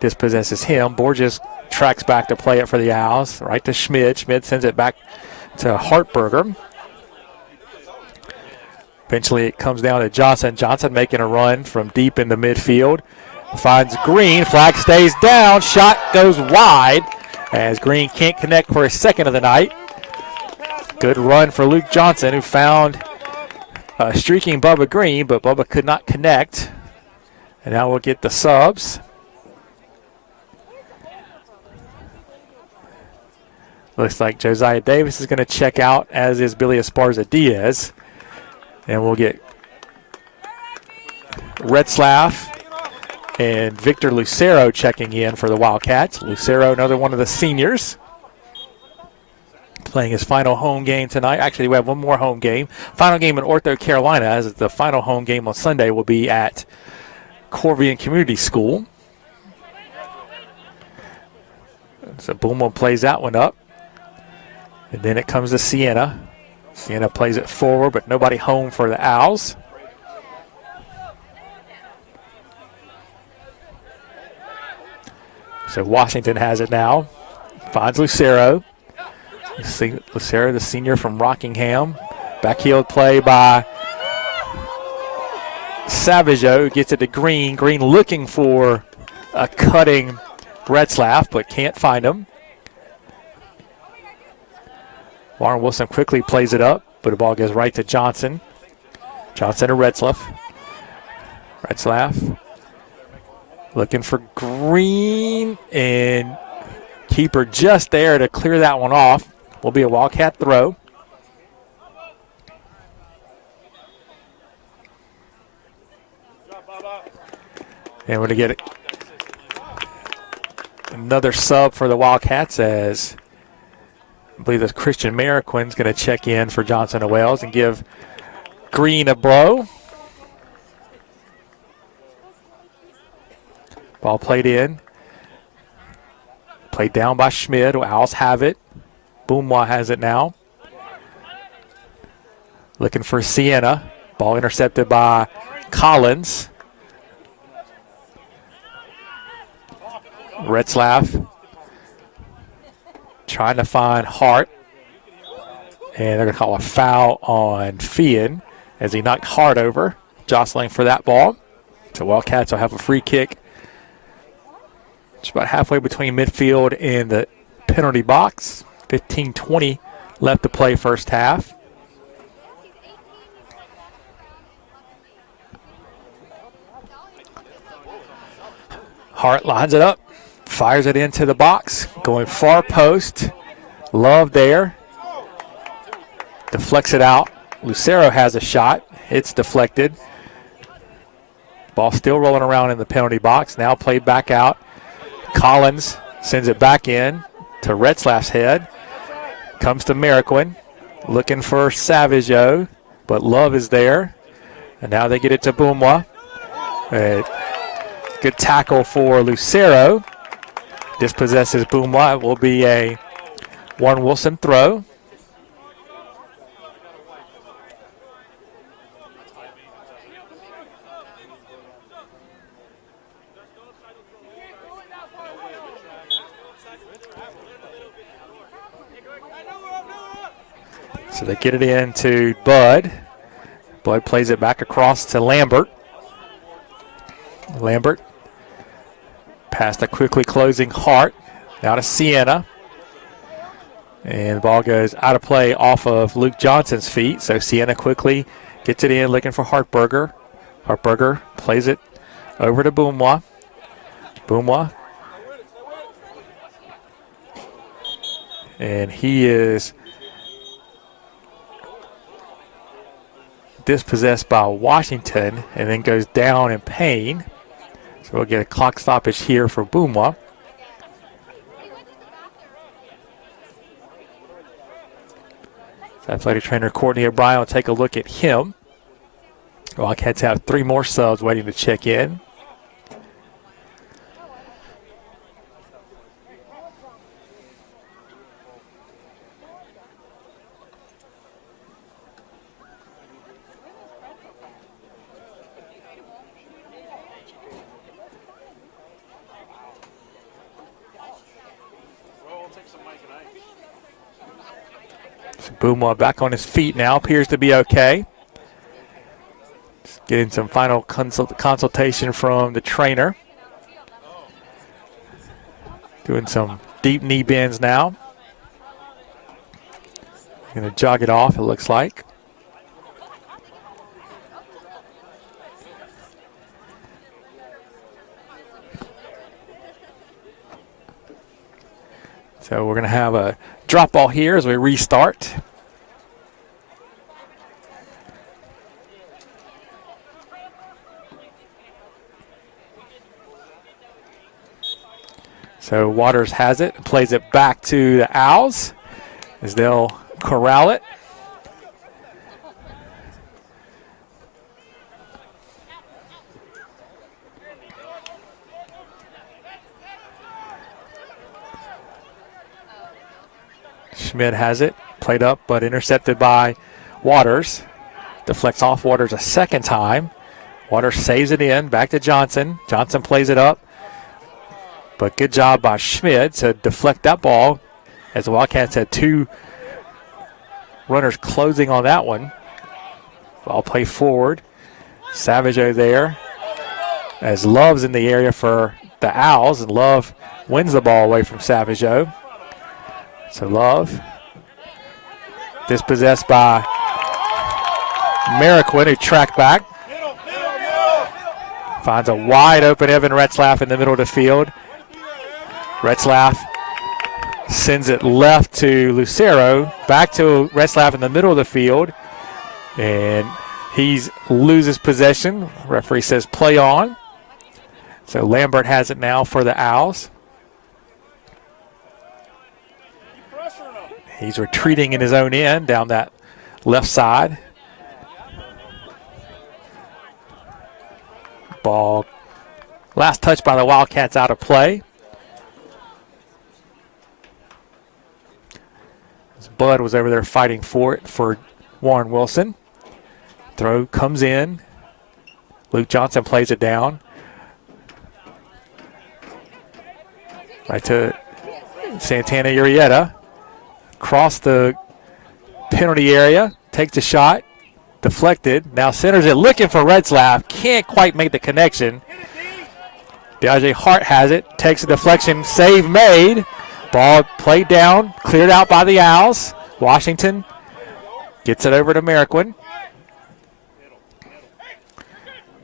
dispossesses him. Borges tracks back to play it for the Owls. Right to Schmid. Schmid sends it back to Hartberger. Eventually it comes down to Johnson. Johnson making a run from deep in the midfield. Finds Green. Flag stays down. Shot goes wide as Green can't connect for his second of the night. Good run for Luke Johnson, who found streaking Bubba Green, but Bubba could not connect. And now we'll get the subs. Looks like Josiah Davis is going to check out, as is Billy Esparza Diaz. And we'll get Retzlaff and Victor Lucero checking in for the Wildcats. Lucero, another one of the seniors, playing his final home game tonight. Actually, we have one more home game. Final game in Ortho, Carolina, as the final home game on Sunday will be at Corvian Community School. So Boomwell plays that one up. And then it comes to Siena. Siena plays it forward, but nobody home for the Owls. So Washington has it now. Finds Lucero. Lucero, the senior from Rockingham. Backheel play by Savageau. Gets it to Green. Green looking for a cutting Retzlaff, but can't find him. Lauren Wilson quickly plays it up, but the ball goes right to Johnson. Johnson to Retzlaff. Retzlaff looking for Green, and keeper just there to clear that one off. Will be a Wildcat throw. And we're going to get another sub for the Wildcats, as I believe this Christian Mariquin's going to check in for Johnson and Wells and give Green a blow. Ball played in. Played down by Schmid. Owls have it. Boomwa has it now. Looking for Siena. Ball intercepted by Collins. Retzlaff trying to find Hart. And they're going to call a foul on Fian as he knocked Hart over, jostling for that ball. So Wildcats will have a free kick. It's about halfway between midfield and the penalty box. 15-20 left to play first half. Hart lines it up, fires it into the box, going far post. Love there. Deflects it out. Lucero has a shot. It's deflected. Ball still rolling around in the penalty box. Now played back out. Collins sends it back in to Retzlaff's head. Comes to Mariquin. Looking for Savageau, but Love is there. And now they get it to Boomwa. Good tackle for Lucero. Dispossesses Boomwa. It will be a Warren Wilson throw. So they get it in to Bud. Bud plays it back across to Lambert. Lambert past a quickly closing Hart. Now to Siena. And the ball goes out of play off of Luke Johnson's feet. So Siena quickly gets it in, looking for Hartberger. Hartberger plays it over to Boomwa. Boomwa. And he is dispossessed by Washington and then goes down in pain. So we'll get a clock stoppage here for Boomwa. Athletic trainer Courtney O'Brien will take a look at him. Wildcats have 3 more subs waiting to check in. Boomwa back on his feet now, appears to be okay. Just getting some final consultation from the trainer. Doing some deep knee bends now. Going to jog it off, it looks like. So we're going to have a drop ball here as we restart. So Waters has it, plays it back to the Owls as they'll corral it. Schmidt has it, played up but intercepted by Waters. Deflects off Waters a second time. Waters saves it in, back to Johnson. Johnson plays it up. But good job by Schmidt to deflect that ball as the Wildcats had two runners closing on that one. Ball play forward. Savageau there as Love's in the area for the Owls, and Love wins the ball away from Savageau. So Love dispossessed by Mariquin, who tracked back. Finds a wide open Evan Retzlaff in the middle of the field. Retzlaff sends it left to Lucero, back to Retzlaff in the middle of the field, and he loses possession. Referee says play on. So Lambert has it now for the Owls. He's retreating in his own end down that left side. Ball, last touch by the Wildcats, out of play. Bud was over there fighting for it for Warren Wilson. Throw comes in. Luke Johnson plays it down. Right to Santana Urieta. Across the penalty area. Takes a shot. Deflected. Now centers it, looking for Retzlaff. Can't quite make the connection. DeAndre Hart has it. Takes a deflection. Save made. Ball played down, cleared out by the Owls. Washington gets it over to Mariquin.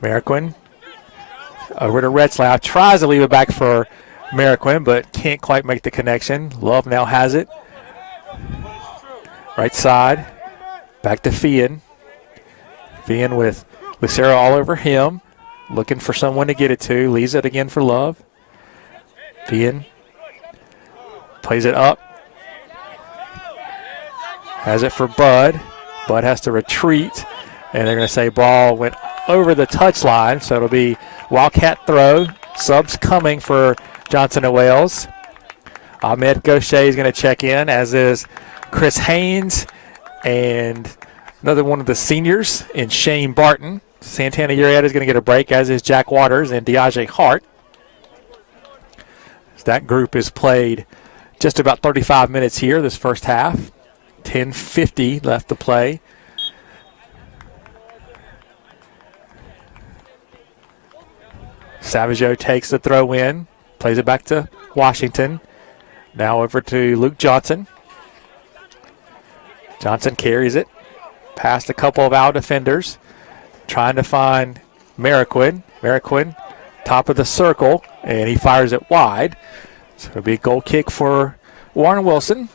Mariquin over to Retzlaff. Tries to leave it back for Mariquin, but can't quite make the connection. Love now has it. Right side. Back to Fian. Fian with Lucero all over him. Looking for someone to get it to. Leaves it again for Love. Fian plays it up. Has it for Bud. Bud has to retreat. And they're going to say ball went over the touchline. So it'll be Wildcat throw. Subs coming for Johnson and Wales. Ahmed Gaucher is going to check in, as is Chris Haynes and another one of the seniors in Shane Barton. Santana Urieta is going to get a break, as is Jack Waters and DeAndre Hart. That group has played just about 35 minutes here this first half. 10:50 left to play. Savageau takes the throw in, plays it back to Washington. Now over to Luke Johnson. Johnson carries it past a couple of our defenders, trying to find Mariquin. Mariquin, top of the circle, and he fires it wide. So it'll be a goal kick for Warren Wilson.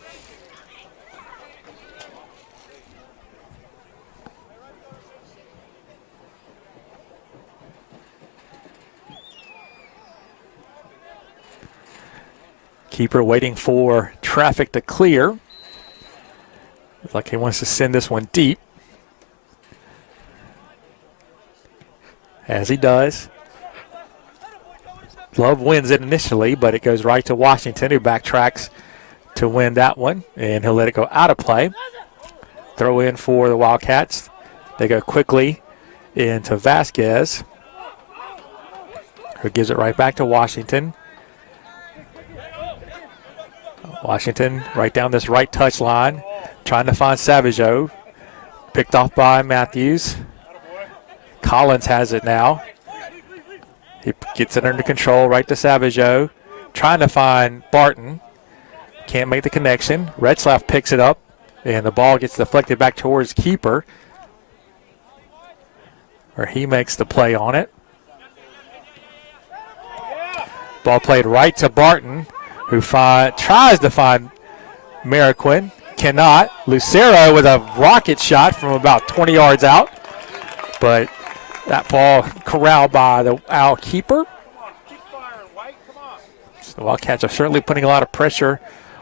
Keeper waiting for traffic to clear. Looks like he wants to send this one deep. As he does. Love wins it initially, but it goes right to Washington, who backtracks to win that one, and he'll let it go out of play. Throw in for the Wildcats. They go quickly into Vasquez, who gives it right back to Washington. Washington right down this right touch line, trying to find Savageau. Picked off by Matthews. Collins has it now. He gets it under control, right to Savageau. Trying to find Barton. Can't make the connection. Retzlaff picks it up, and the ball gets deflected back towards keeper, where he makes the play on it. Ball played right to Barton. who tries to find Mariquin. Cannot. Lucero with a rocket shot from about 20 yards out. But that ball corralled by the Owl keeper. So the Wildcats are certainly putting a lot of pressure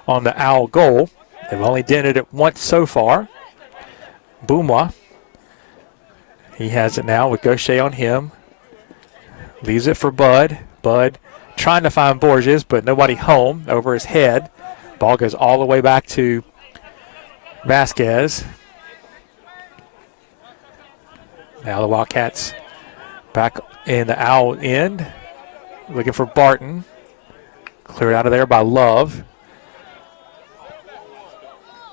on the Owl goal. They've only dented it once so far. Boumwa. He has it now with Gaucher on him. Leaves it for Bud. Bud trying to find Borges, but nobody home over his head. Ball goes all the way back to Vasquez. Now the Wildcats back in the Owl end. Looking for Barton. Cleared out of there by Love.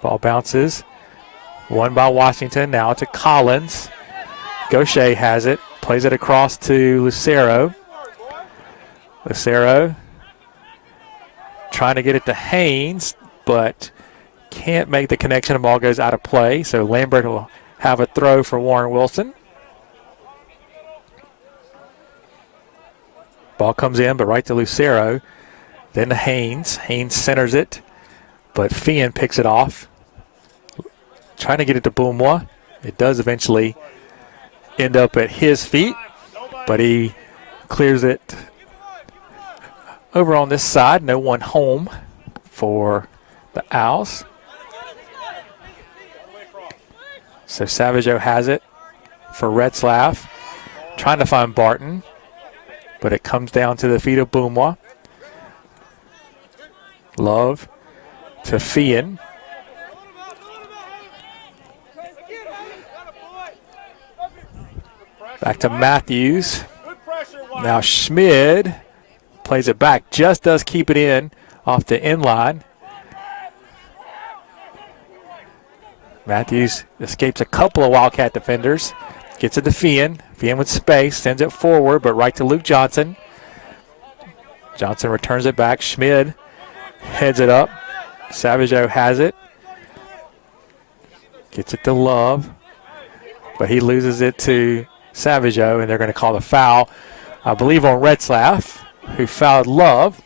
Ball bounces. Won by Washington. Now to Collins. Gaucher has it. Plays it across to Lucero. Lucero trying to get it to Haynes, but can't make the connection. The ball goes out of play. So Lambert will have a throw for Warren Wilson. Ball comes in, but right to Lucero. Then to Haynes. Haynes centers it, but Fian picks it off. Trying to get it to Boumwa. It does eventually end up at his feet, but he clears it over on this side. No one home for the Owls. So Savageau has it for Retzlaff. Trying to find Barton, but it comes down to the feet of Boumwa. Love to Fian. Back to Matthews. Now Schmid plays it back. Just does keep it in off the end line. Matthews escapes a couple of Wildcat defenders. Gets it to Fian. Fian with space. Sends it forward, but right to Luke Johnson. Johnson returns it back. Schmid heads it up. Savageau has it. Gets it to Love. But he loses it to Savageau, and they're going to call the foul, I believe, on Retzlaff, who fouled Love.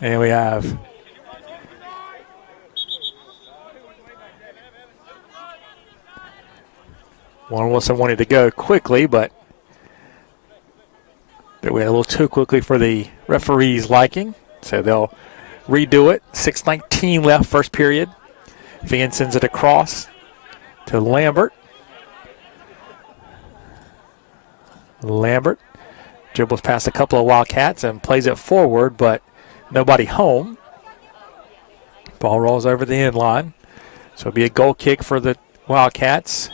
And we have Warren Wilson wanted to go quickly, but they went a little too quickly for the referee's liking. So they'll redo it. 6:19 left, first period. Fian sends it across to Lambert. Lambert dribbles past a couple of Wildcats and plays it forward, but nobody home. Ball rolls over the end line. So it'll be a goal kick for the Wildcats.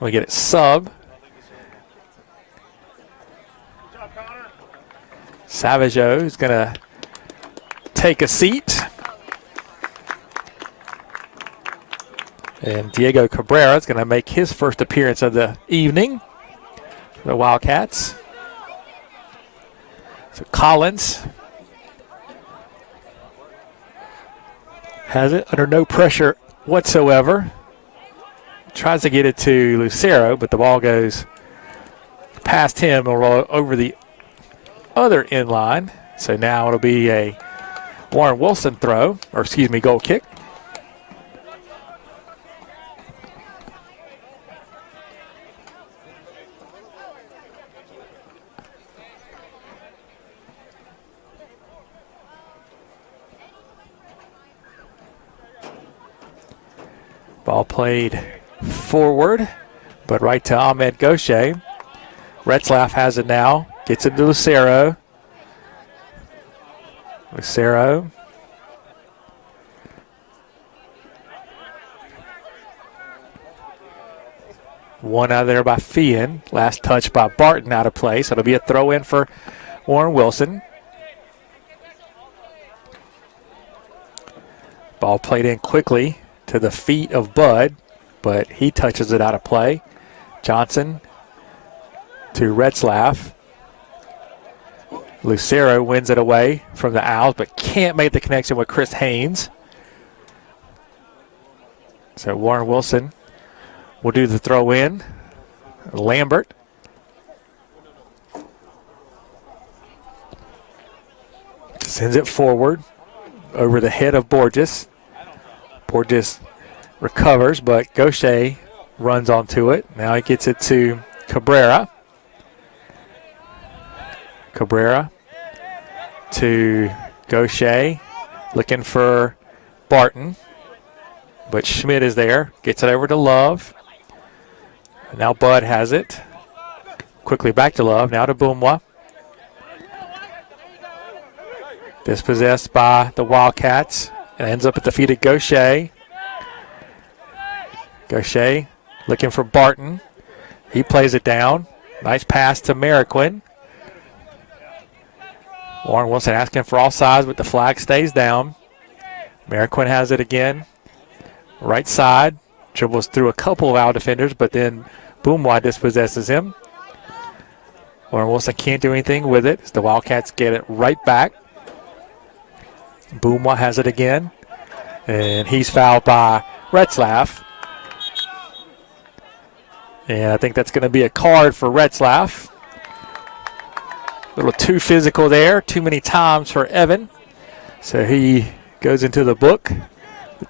We get it sub. Savageau is going to take a seat. And Diego Cabrera is going to make his first appearance of the evening. The Wildcats. So Collins has it under no pressure whatsoever. Tries to get it to Lucero, but the ball goes past him and roll over the other end line. So now it'll be a Warren Wilson throw, or excuse me, goal kick. Ball played forward, but right to Ahmed Gaucher. Retzlaff has it now. Gets it to Lucero. Lucero. One out of there by Fian. Last touch by Barton out of play. So it'll be a throw in for Warren Wilson. Ball played in quickly to the feet of Bud, but he touches it out of play. Johnson to Retzlaff. Lucero wins it away from the Owls, but can't make the connection with Chris Haynes. So Warren Wilson will do the throw in. Lambert. Sends it forward over the head of Borges. Borges recovers, but Gaucher runs onto it. Now he gets it to Cabrera. Cabrera to Gaucher, looking for Barton. But Schmidt is there, gets it over to Love. Now Bud has it. Quickly back to Love, now to Boomwa. Dispossessed by the Wildcats. It ends up at the feet of Gaucher. Gaucher looking for Barton. He plays it down. Nice pass to Mariquin. Warren Wilson asking for all sides, but the flag stays down. Mariquin has it again. Right side. Dribbles through a couple of our defenders, but then Boomwa dispossesses him. Warren Wilson can't do anything with it as the Wildcats get it right back. Boomwa has it again, and he's fouled by Retzlaff. And I think that's going to be a card for Retzlaff. A little too physical there, too many times for Evan. So he goes into the book.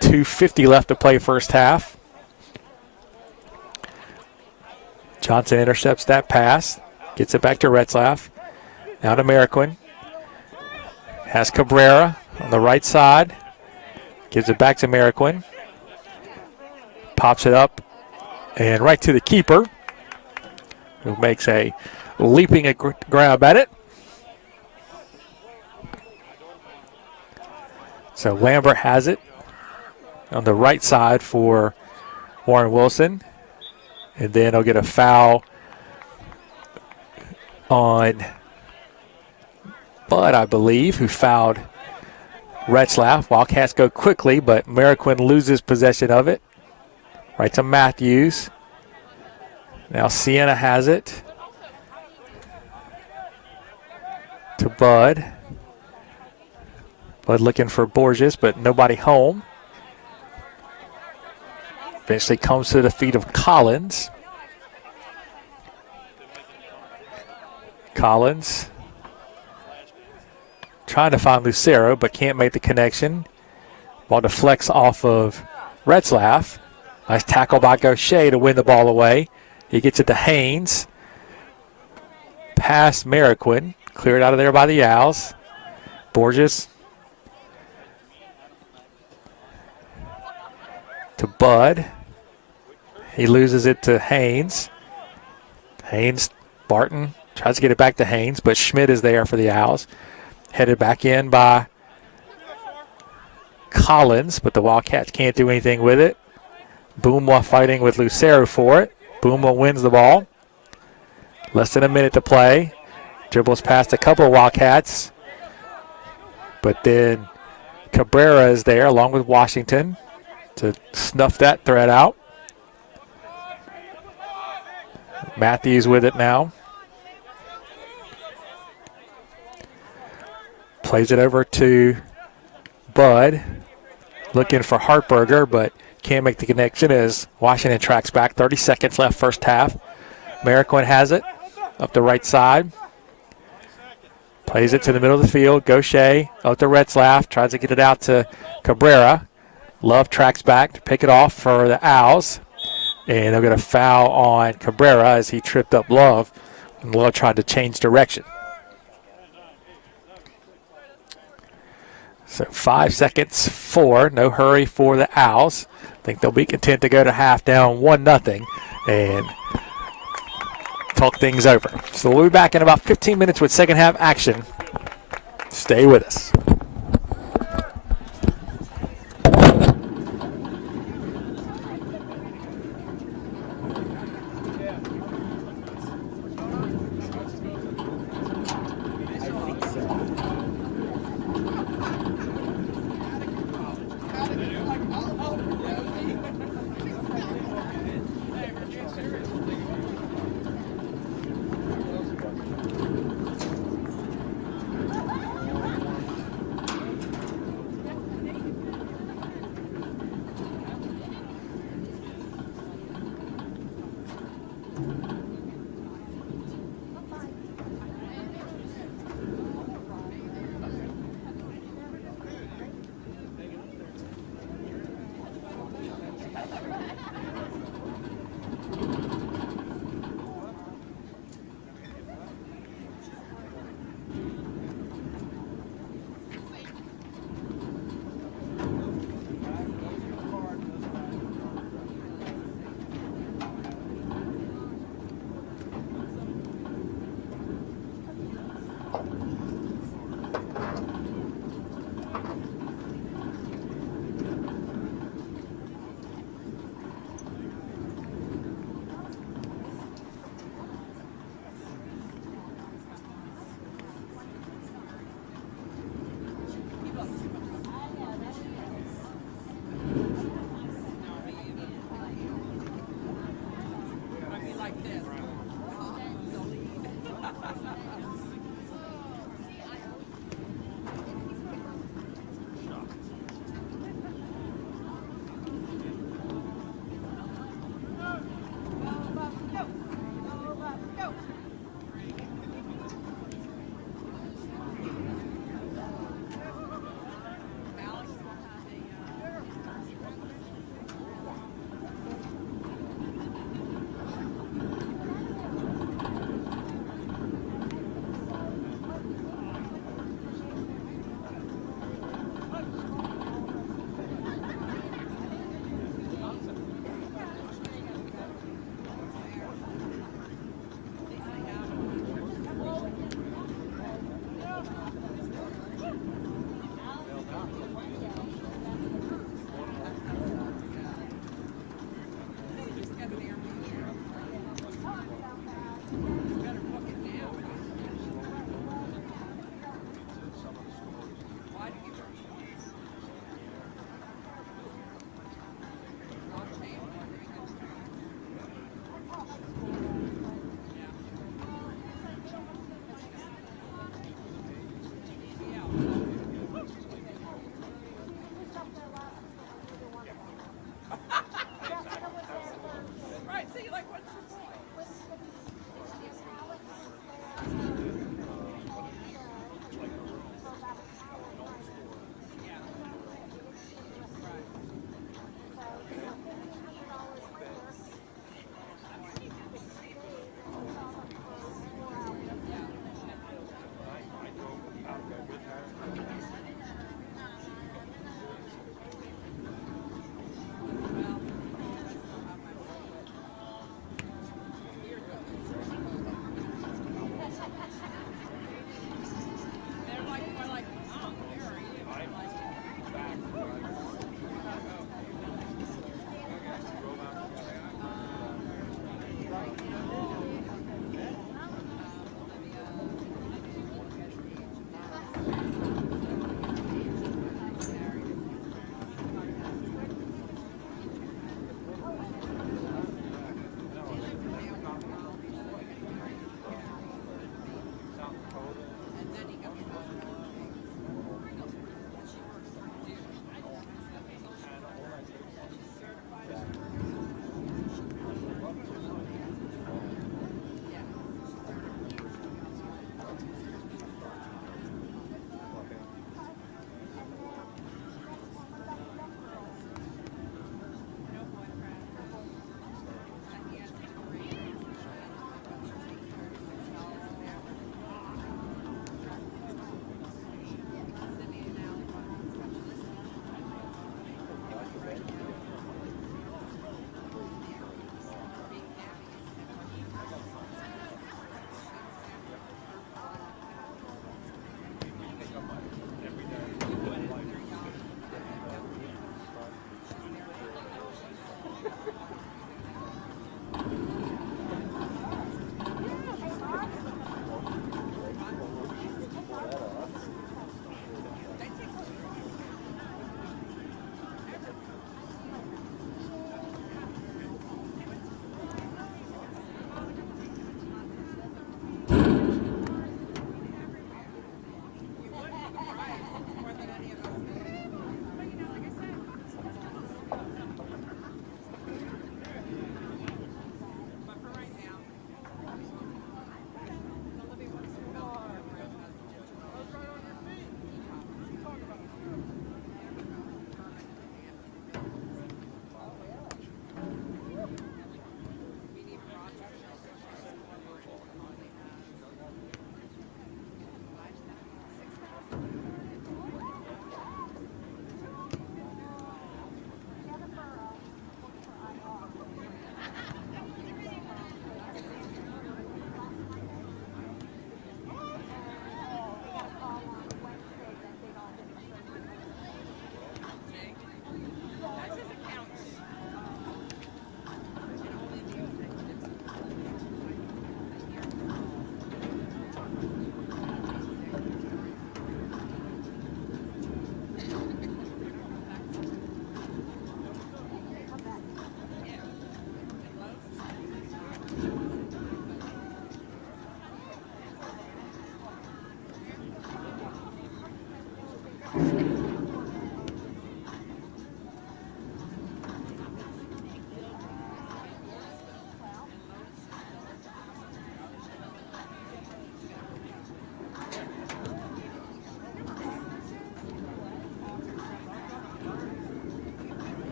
2:50 left to play first half. Johnson intercepts that pass, gets it back to Retzlaff. Now to Mariquin. Has Cabrera on the right side. Gives it back to Mariquin. Pops it up and right to the keeper, who makes a leaping grab at it. So Lambert has it on the right side for Warren Wilson. And then he'll get a foul on Bud, I believe, who fouled Retzlaff. Wildcats go quickly, but Mariquin loses possession of it. Right to Matthews. Now Sienna has it. To Bud. Bud looking for Borges, but nobody home. Eventually comes to the feet of Collins. Collins trying to find Lucero, but can't make the connection. Ball deflects off of Retzlaff. Nice tackle by Gaucher to win the ball away. He gets it to Haynes. Past Mariquin. Cleared out of there by the Owls. Borges. To Bud. He loses it to Haynes. Haynes, Barton tries to get it back to Haynes, but Schmidt is there for the Owls. Headed back in by Collins, but the Wildcats can't do anything with it. Boomwa fighting with Lucero for it. Boomwa wins the ball. Less than a minute to play. Dribbles past a couple of Wildcats. But then Cabrera is there along with Washington to snuff that threat out. Matthews with it now. Plays it over to Bud. Looking for Hartberger, but can't make the connection as Washington tracks back. 30 seconds left first half. Mariquin has it up the right side. Plays it to the middle of the field. Gaucher out to Retzlaff. Tries to get it out to Cabrera. Love tracks back to pick it off for the Owls. And they'll get a foul on Cabrera as he tripped up Love. And Love tried to change direction. So 5 seconds, 4. No hurry for the Owls. I think they'll be content to go to half down 1-0 and talk things over. So we'll be back in about 15 minutes with second half action. Stay with us.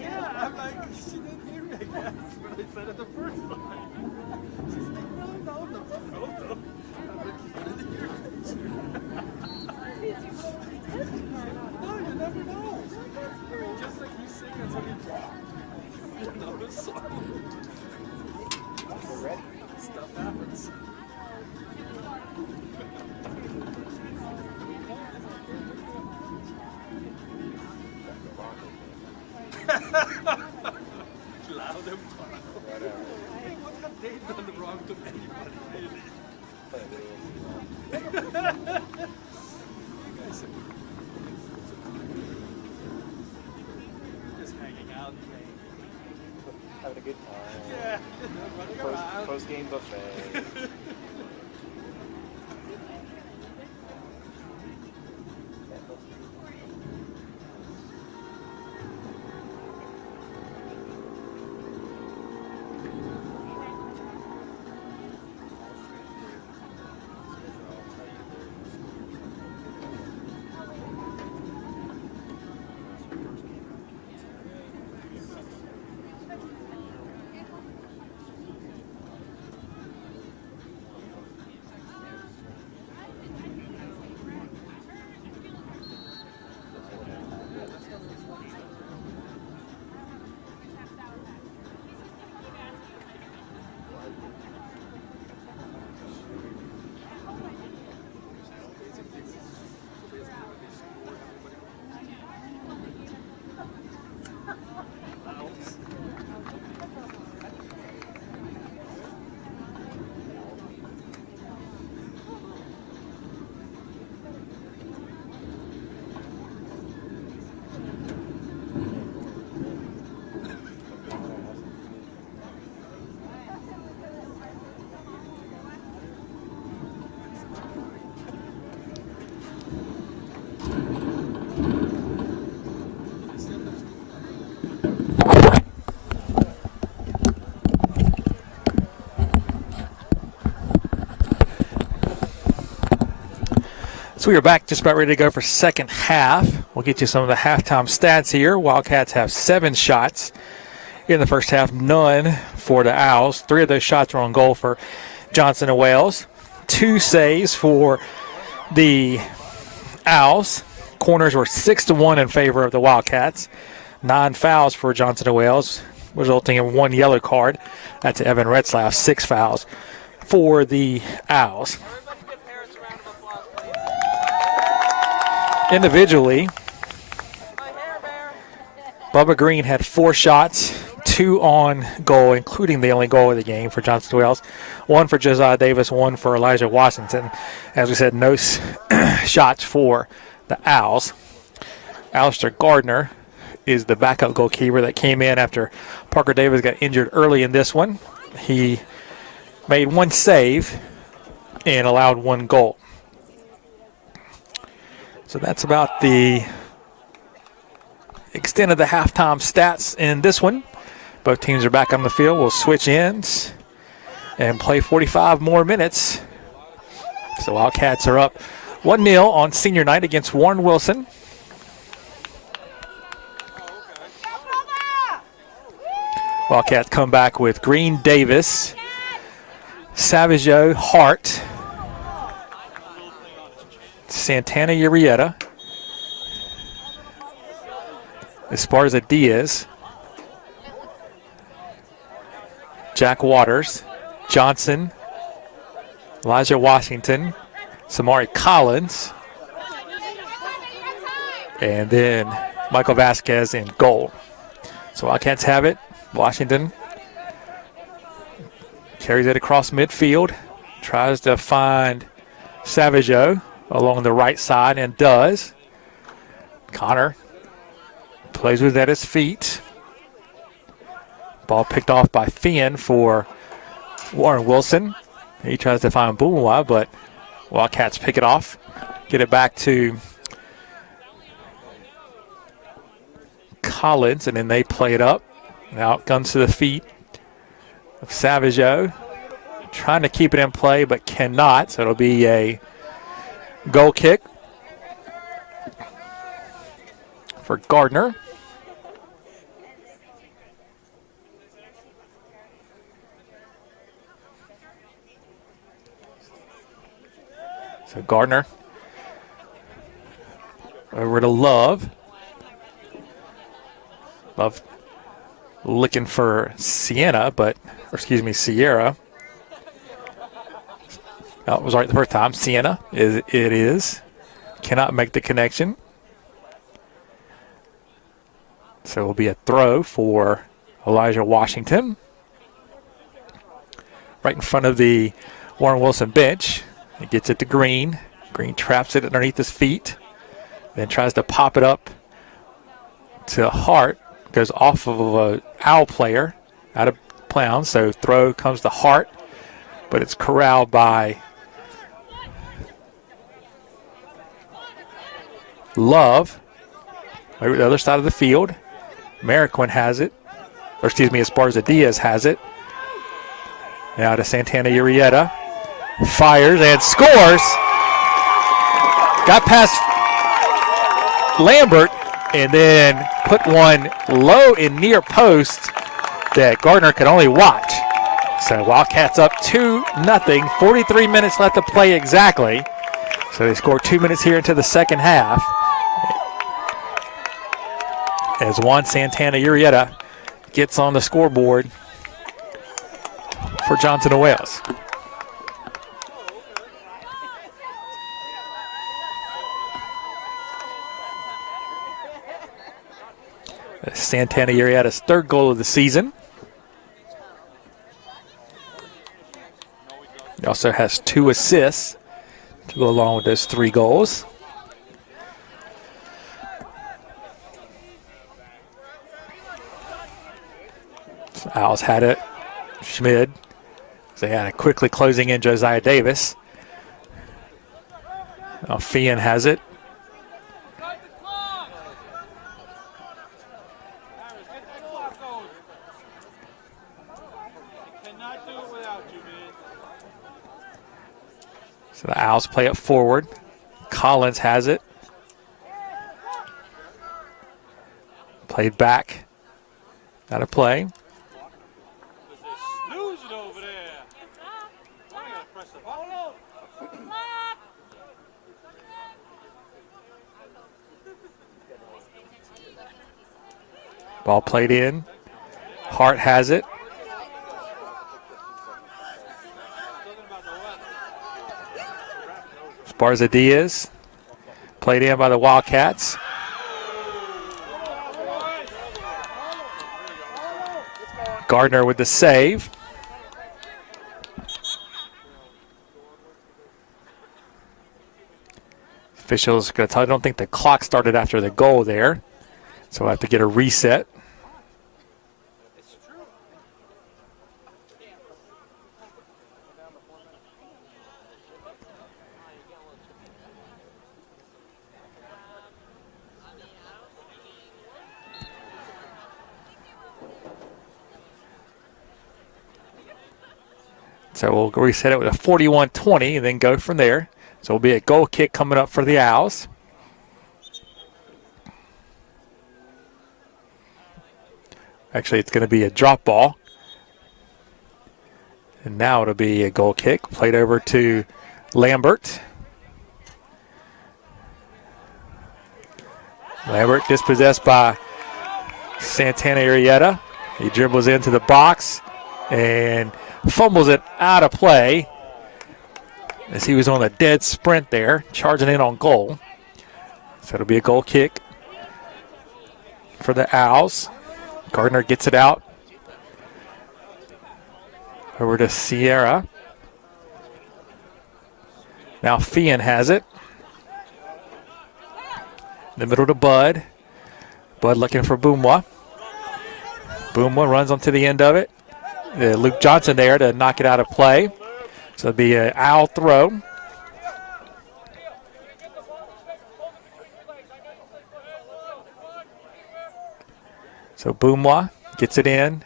Yeah, I'm like, she didn't hear me, I guess, but I said it the first time. She's like, no. I'm like, she didn't hear me. No, you never know. I mean, just like you sing and something drop. You know the song. Stuff happens. Loud and proud. Hey, what have they done wrong to anybody, really? You guys are just hanging out, playing. Having a good time. Yeah, running around. Post-game buffet. So we are back, just about ready to go for second half. We'll get you some of the halftime stats here. Wildcats have 7 shots in the first half, none for the Owls. 3 of those shots were on goal for Johnson and Wales. 2 saves for the Owls. Corners were 6-1 in favor of the Wildcats. 9 fouls for Johnson and Wales, resulting in 1 yellow card. That's Evan Retzlaff. 6 fouls for the Owls. Individually, Bubba Green had 4 shots, 2 on goal, including the only goal of the game for Johnson Wales. 1 for Josiah Davis, 1 for Elijah Washington. As we said, no shots for the Owls. Alistair Gardner is the backup goalkeeper that came in after Parker Davis got injured early in this one. He made 1 save and allowed 1 goal. So that's about the extent of the halftime stats in this one. Both teams are back on the field. We'll switch ends and play 45 more minutes. So Wildcats are up 1-0 on senior night against Warren Wilson. Wildcats come back with Green, Davis, Savageau, Hart, Santana, Urieta, Esparza, Diaz, Jack Waters, Johnson, Elijah Washington, Samari Collins, and then Michael Vasquez in goal. So Wildcats have it. Washington carries it across midfield, tries to find Savageau along the right side and does. Connor plays with it at his feet. Ball picked off by Finn for Warren Wilson. He tries to find Boomwa, but Wildcats pick it off. Get it back to Collins, and then they play it up. Now it comes to the feet of Savageau. Trying to keep it in play, but cannot. So it'll be a goal kick for Gardner. So Gardner over to Love. Love looking for Sierra. Oh, it was right the first time. Sienna, it is. Cannot make the connection. So it will be a throw for Elijah Washington. Right in front of the Warren Wilson bench. He gets it to Green. Green traps it underneath his feet. Then tries to pop it up to Hart. Goes off of a Owl player out of bounds. So throw comes to Hart. But it's corralled by Love. Over the other side of the field. Mariquin has it. Esparza Diaz has it. Now to Santana Urieta. Fires and scores. Got past Lambert and then put one low in near post that Gardner could only watch. So Wildcats up 2-0. 43 minutes left to play exactly. So they score 2 minutes here into the second half. As Juan Santana Urieta gets on the scoreboard for Johnson and Wales. Santana Urieta's third goal of the season. He also has 2 assists to go along with those 3 goals. So Owls had it. Schmid. They had it quickly closing in Josiah Davis. Now Fian has it. So the Owls play it forward. Collins has it. Played back. Out of play. Ball played in. Hart has it. Esparza Diaz. Played in by the Wildcats. Gardner with the save. Officials going to tell you, I don't think the clock started after the goal there. So we'll have to get a reset. So we'll reset it with a 41-20 and then go from there. So it'll be a goal kick coming up for the Owls. Actually, it's going to be a drop ball. And now it'll be a goal kick. Played over to Lambert. Lambert dispossessed by Santana Arrieta. He dribbles into the box and fumbles it out of play as he was on a dead sprint there, charging in on goal. So it'll be a goal kick for the Owls. Gardner gets it out over to Sierra. Now Fian has it. In the middle to Bud. Bud looking for Boomwa. Boomwa runs onto the end of it. Luke Johnson there to knock it out of play. So it'll be an Owl throw. So Boomwa gets it in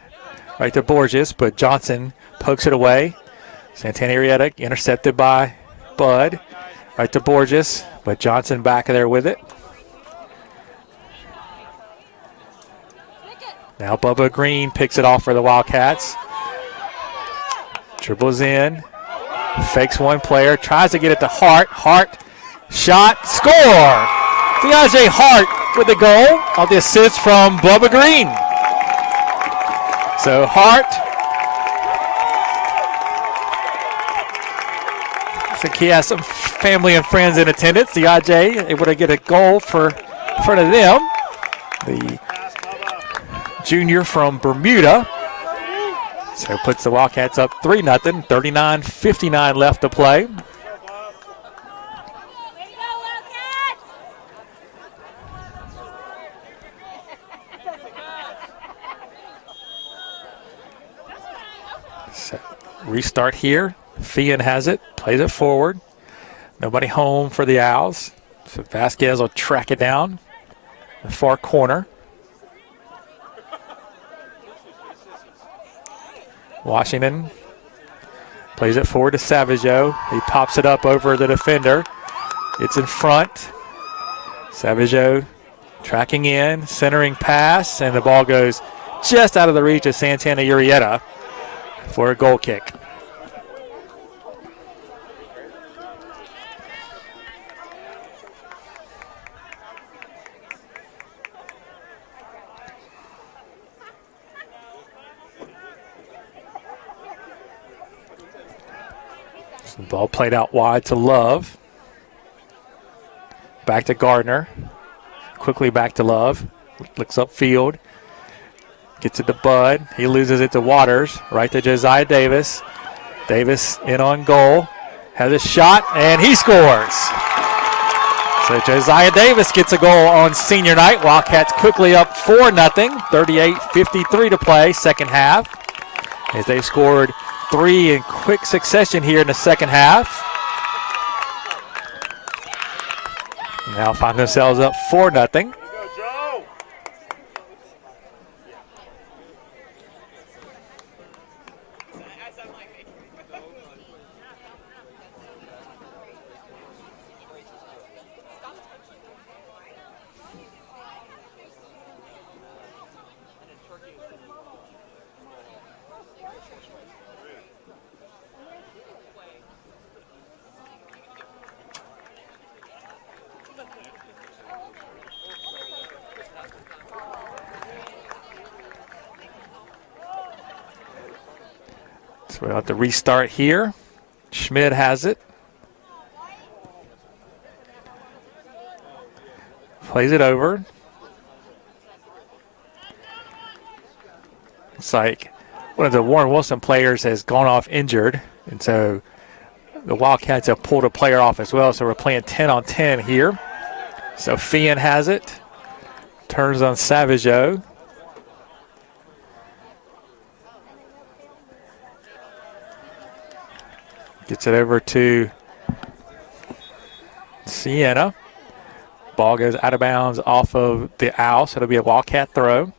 right to Borges, but Johnson pokes it away. Santana Arrieta intercepted by Bud. Right to Borges, but Johnson back there with it. Now Bubba Green picks it off for the Wildcats. Dribbles in, fakes one player, tries to get it to Hart. Hart, shot, score! DeAndre Hart with the goal on the assist from Bubba Green. So Hart, I think he has some family and friends in attendance. DeAndre able to get a goal in front of them. The junior from Bermuda. So puts the Wildcats up 3-0, 39:59 left to play. So restart here. Fian has it, plays it forward. Nobody home for the Owls. So Vasquez will track it down the far corner. Washington plays it forward to Savageau. He pops it up over the defender. It's in front. Savageau tracking in, centering pass, and the ball goes just out of the reach of Santana Arrieta for a goal kick. The ball played out wide to Love. Back to Gardner. Quickly back to Love. Looks upfield. Gets it to Bud. He loses it to Waters. Right to Josiah Davis. Davis in on goal. Has a shot, and he scores. So Josiah Davis gets a goal on senior night. Wildcats quickly up 4-0. 38:53 to play, second half. As they scored 3 in quick succession here in the second half. Now find themselves up 4-0. So we'll have to restart here. Schmidt has it. Plays it over. It's like one of the Warren Wilson players has gone off injured, and so the Wildcats have pulled a player off as well, so we're playing 10-on-10 here. So Fian has it. Turns on Savageau. Gets it over to Sienna. Ball goes out of bounds off of the Owl, so it'll be a Wildcat throw.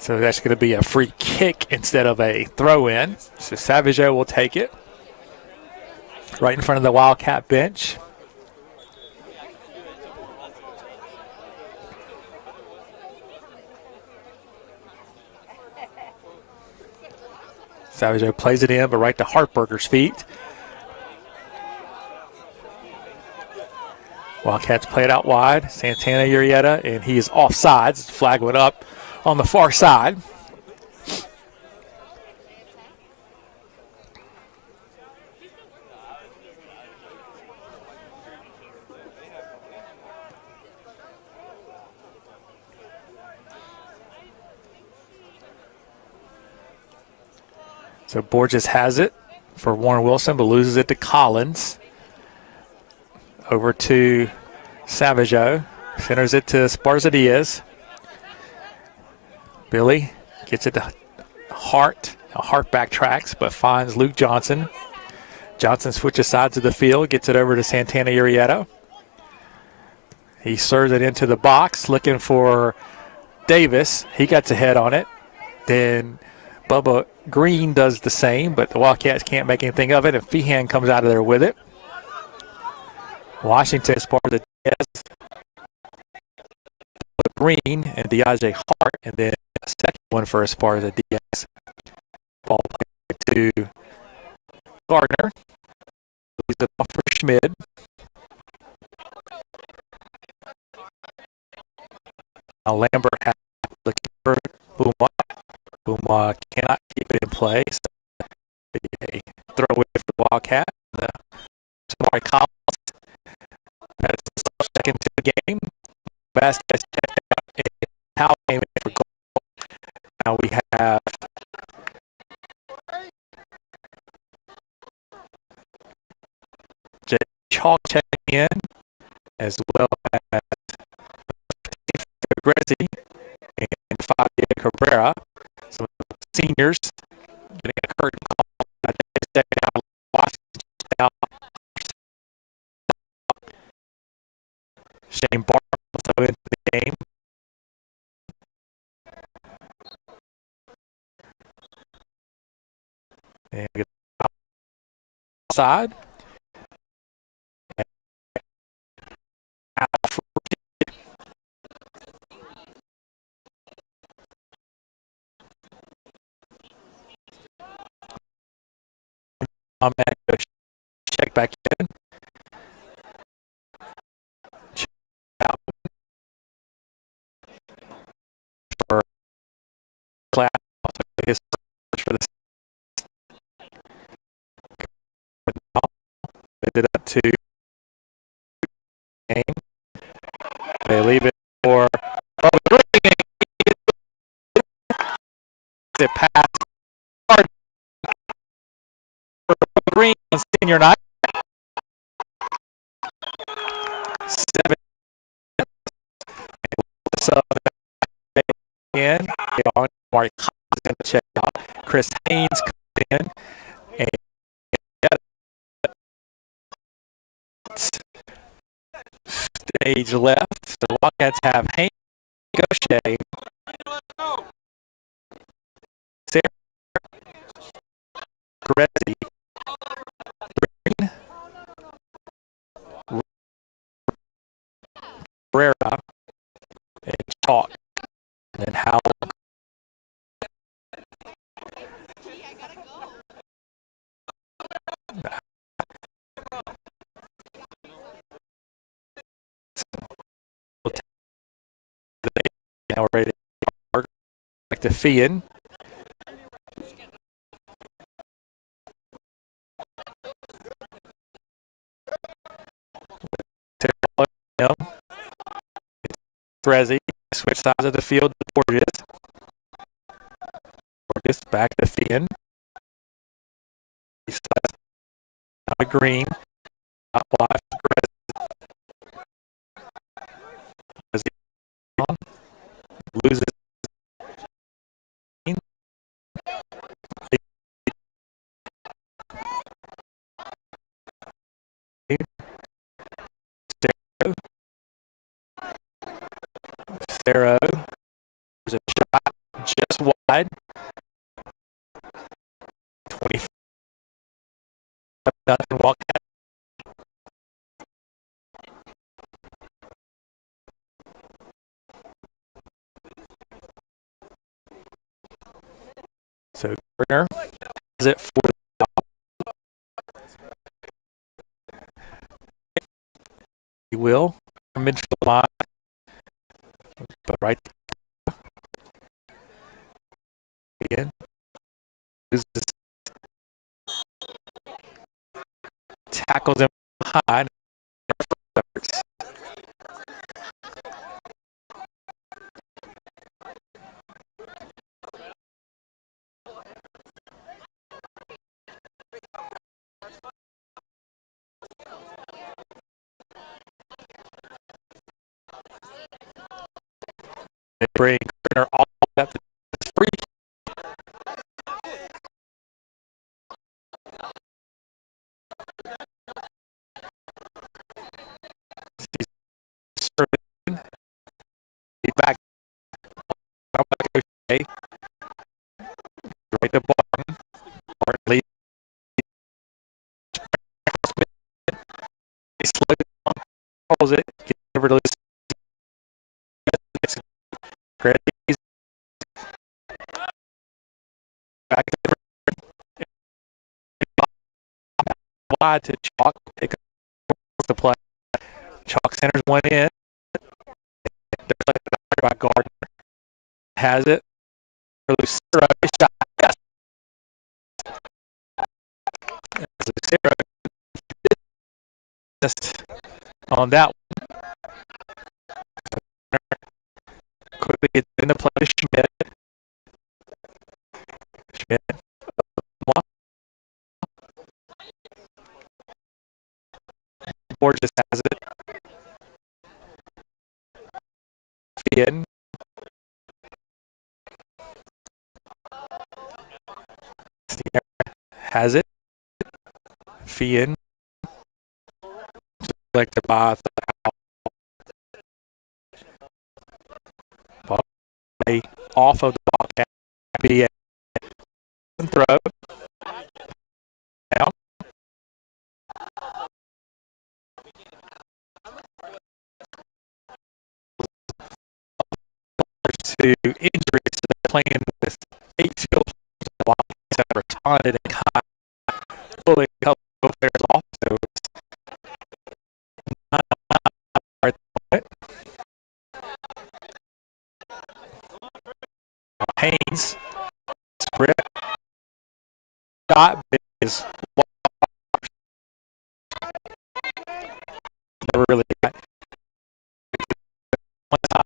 So that's going to be a free kick instead of a throw-in. So Savageau will take it right in front of the Wildcat bench. Savageau plays it in, but right to Hartberger's feet. Wildcats play it out wide. Santana Urieta, and he is offsides. Flag went up on the far side. So Borges has it for Warren Wilson, but loses it to Collins. Over to Savageau. Centers it to Esparza Diaz. Billy gets it to Hart. Now Hart backtracks, but finds Luke Johnson. Johnson switches sides of the field, gets it over to Santana Urieta. He serves it into the box, looking for Davis. He gets a head on it. Then Bubba Green does the same, but the Wildcats can't make anything of it, and Feehan comes out of there with it. Washington is part of the Diaz, Green, and Diaje Hart, and then a second one for Esparza Diaz. Ball played to Gardner. Leaves it off for Schmid. Now Lambert has looking for Bouma. Bouma cannot keep it in play. So a throw away for the Wildcat. Samari Collins has the second to the game. Vasquez checked out and Powell came in for goal. Now we have Jay Chalk checking in, as well as Grezzi and Fabio Cabrera. Some of the seniors getting a curtain call. I just checked out Washington. Shane Barr also into the game. And we get outside. Check back in. Check out for class. His for this. They did up to game. They leave it for Green. It passed hard for Green on senior night. 7. So again, Mark is going to check out. Chris Haynes comes in and stage left. The Wildcats have Haynes, Gaucher, Sarah, Grezzi, Green, Cabrera, and Chalk, and then Howell. Now we're ready to back to Fian. Grezzi, switch sides of the field to Borges. Borges back to Fian. He slides out to Green. Out wide for Grezzi. Grezzi loses. Sarah. There's a shot. just wide. 25 nothing Wildcat. So Gardner has it for the he will midfield line, but right again loses, tackles him behind. They bring Gardner all up to the free. Back right to Barton. Barton leads. He slows down, pulls it, gets over to this. Back wide to Chalk. Take the play. Chalk centers one in. By Gardner. Has it. Lucero shot. Yes. Lucero just on that one. Quickly gets in the play to Schmidt. Schmidt. Borges has it. Fien. Has it. Fien. Selected by the off of the Wildcat. Be a throw. Down. To injuries, so they're playing with 8 field players. The Wildcats have responded and kind of pulling a couple of players off. So Haynes, script, shot is never really got one time.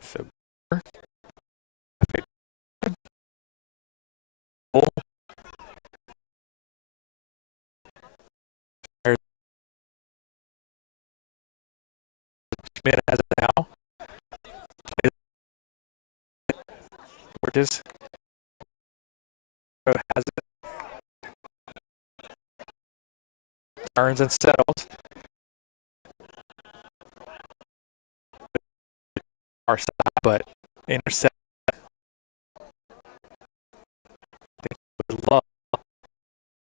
So Schmidt has it now. Borges has it. Turns and settles. Our side, but intercept. Love.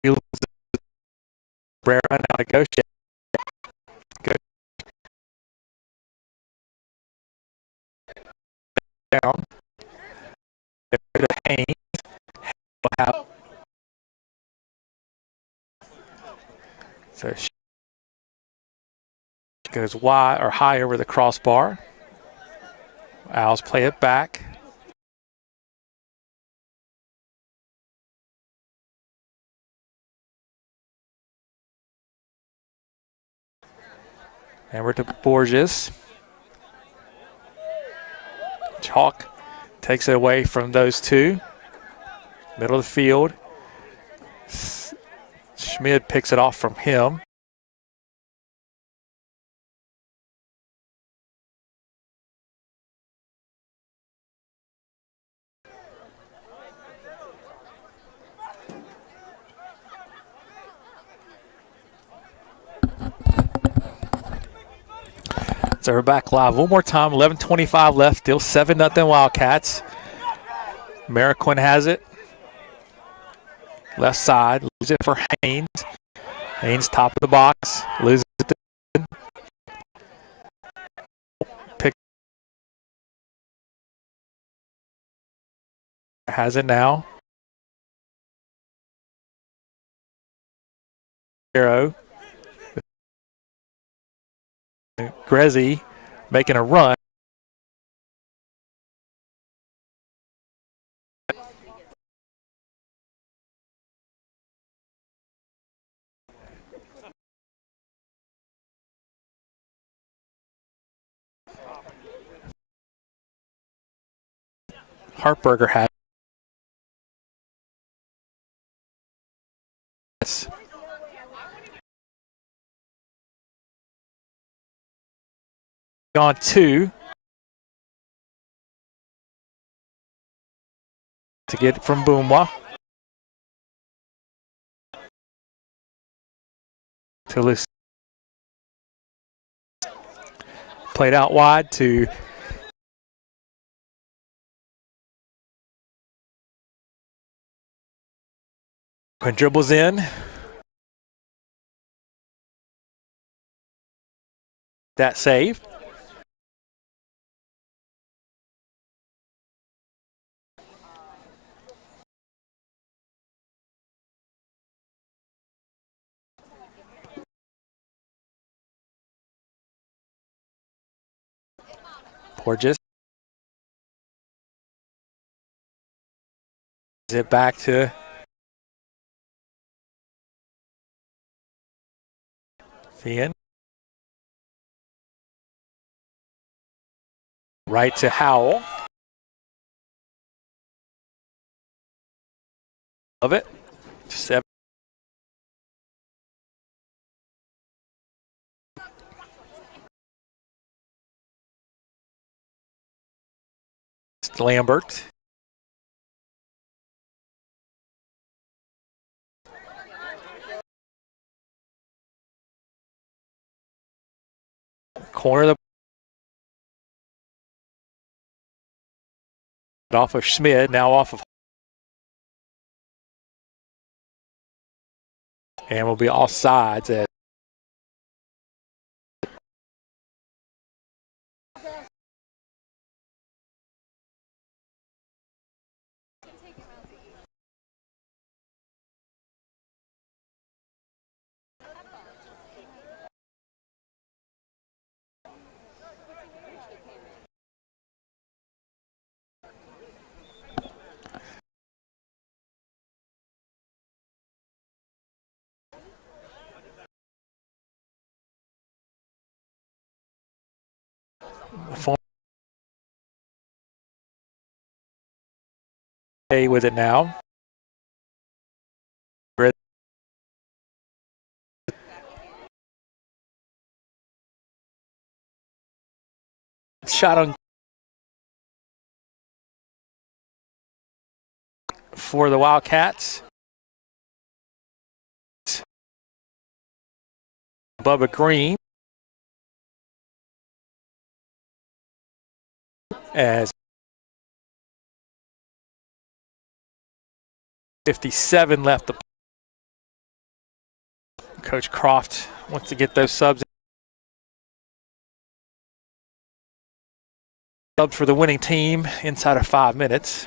He loses Brera now negotiate. Good. Down. To Haynes. Have. So she goes wide or high over the crossbar. Owls play it back. And we're to Borges. Chalk takes it away from those two. Middle of the field. Schmidt picks it off from him. So we're back live one more time. 11:25 left. Still 7-0 Wildcats. Mariquin has it. Left side. Loses it for Haynes. Haynes top of the box. Loses it to pick. Has it now. Arrow. Grezzy making a run. Hartberger has it. On 2 to get it from Boomwa to Lucy. Played out wide to Quinn dribbles in. That save. Porges. It back to Fian. Right to Howell. Love it. 7. Lambert. Corner of the off of Schmidt, now off of, and will be off sides at with it now. Shot on for the Wildcats. Bubba Green as 57 left. Coach Croft wants to get those subs for the winning team inside of 5 minutes.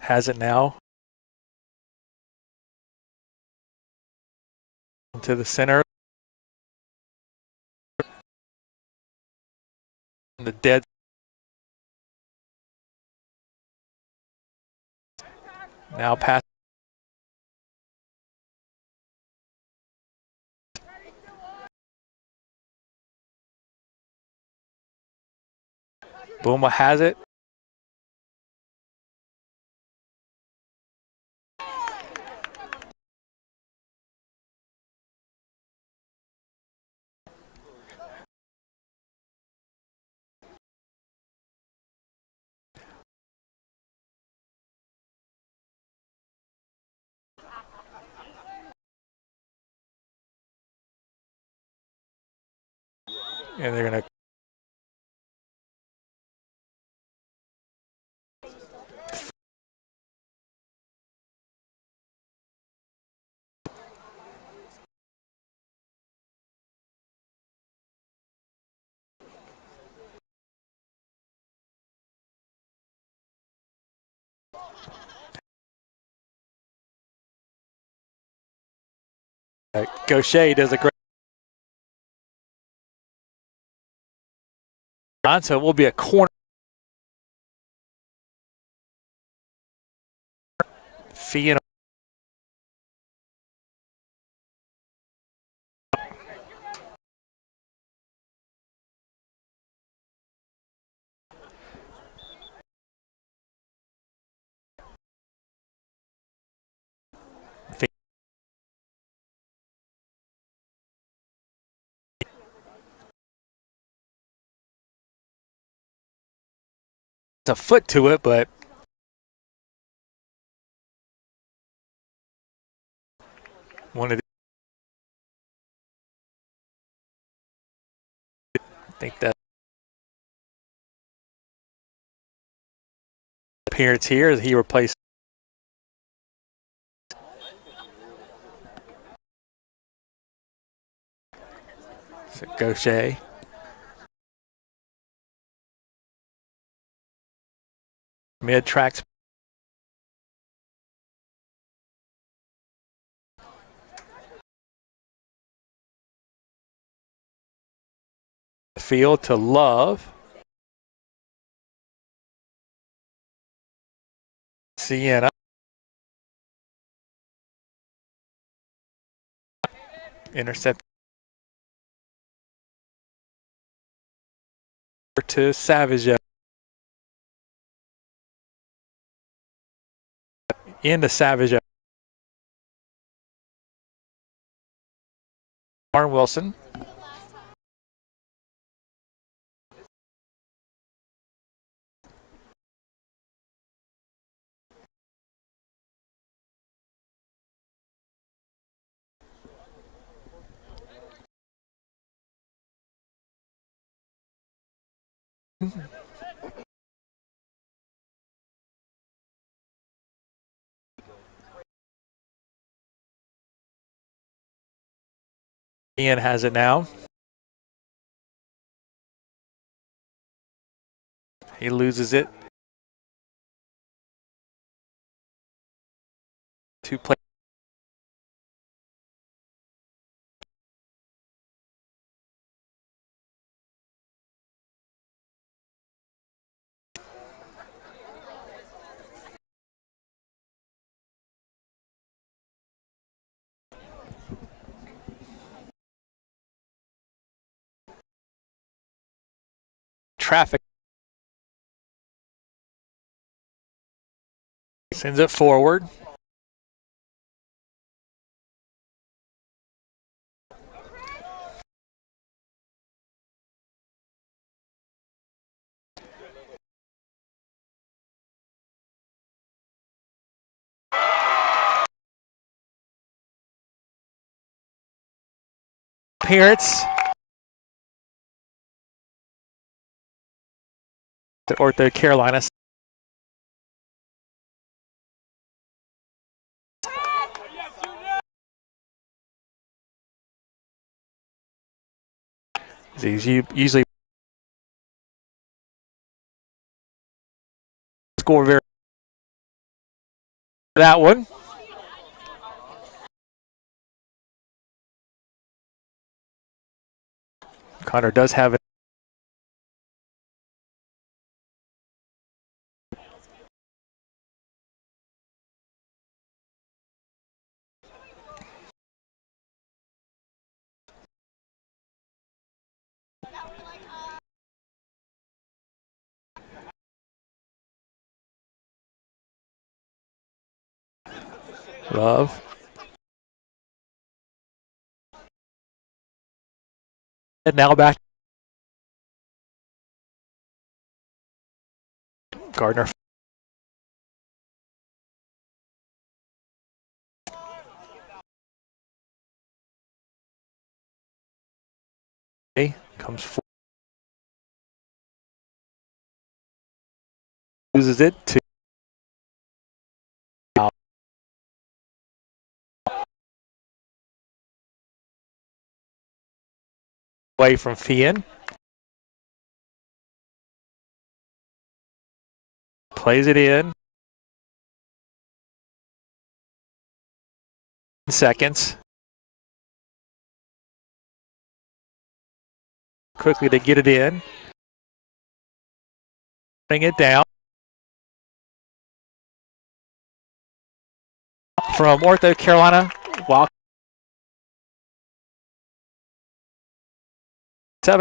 Has it now. Into the center. The dead. Now pass. Booma has it. And they're going to Gaucher does a great job. So it will be a corner. Fee and a foot to it, but one of the, I think that appearance here as he replaced Gaucher. Mid tracks. Field to Love. Sienna. Intercept to Savage. Into Savage. Warren Wilson. Ian has it now. He loses it. 2 play. Traffic. Sends it forward. Appearance. To Ortho Carolina. He's usually score very that one. Connor does have it. Love. And now back. Gardner. Comes forward. loses it to away from Fian. Plays it in. Seconds. Quickly to get it in. Bring it down. From Ortho Carolina, walk. 7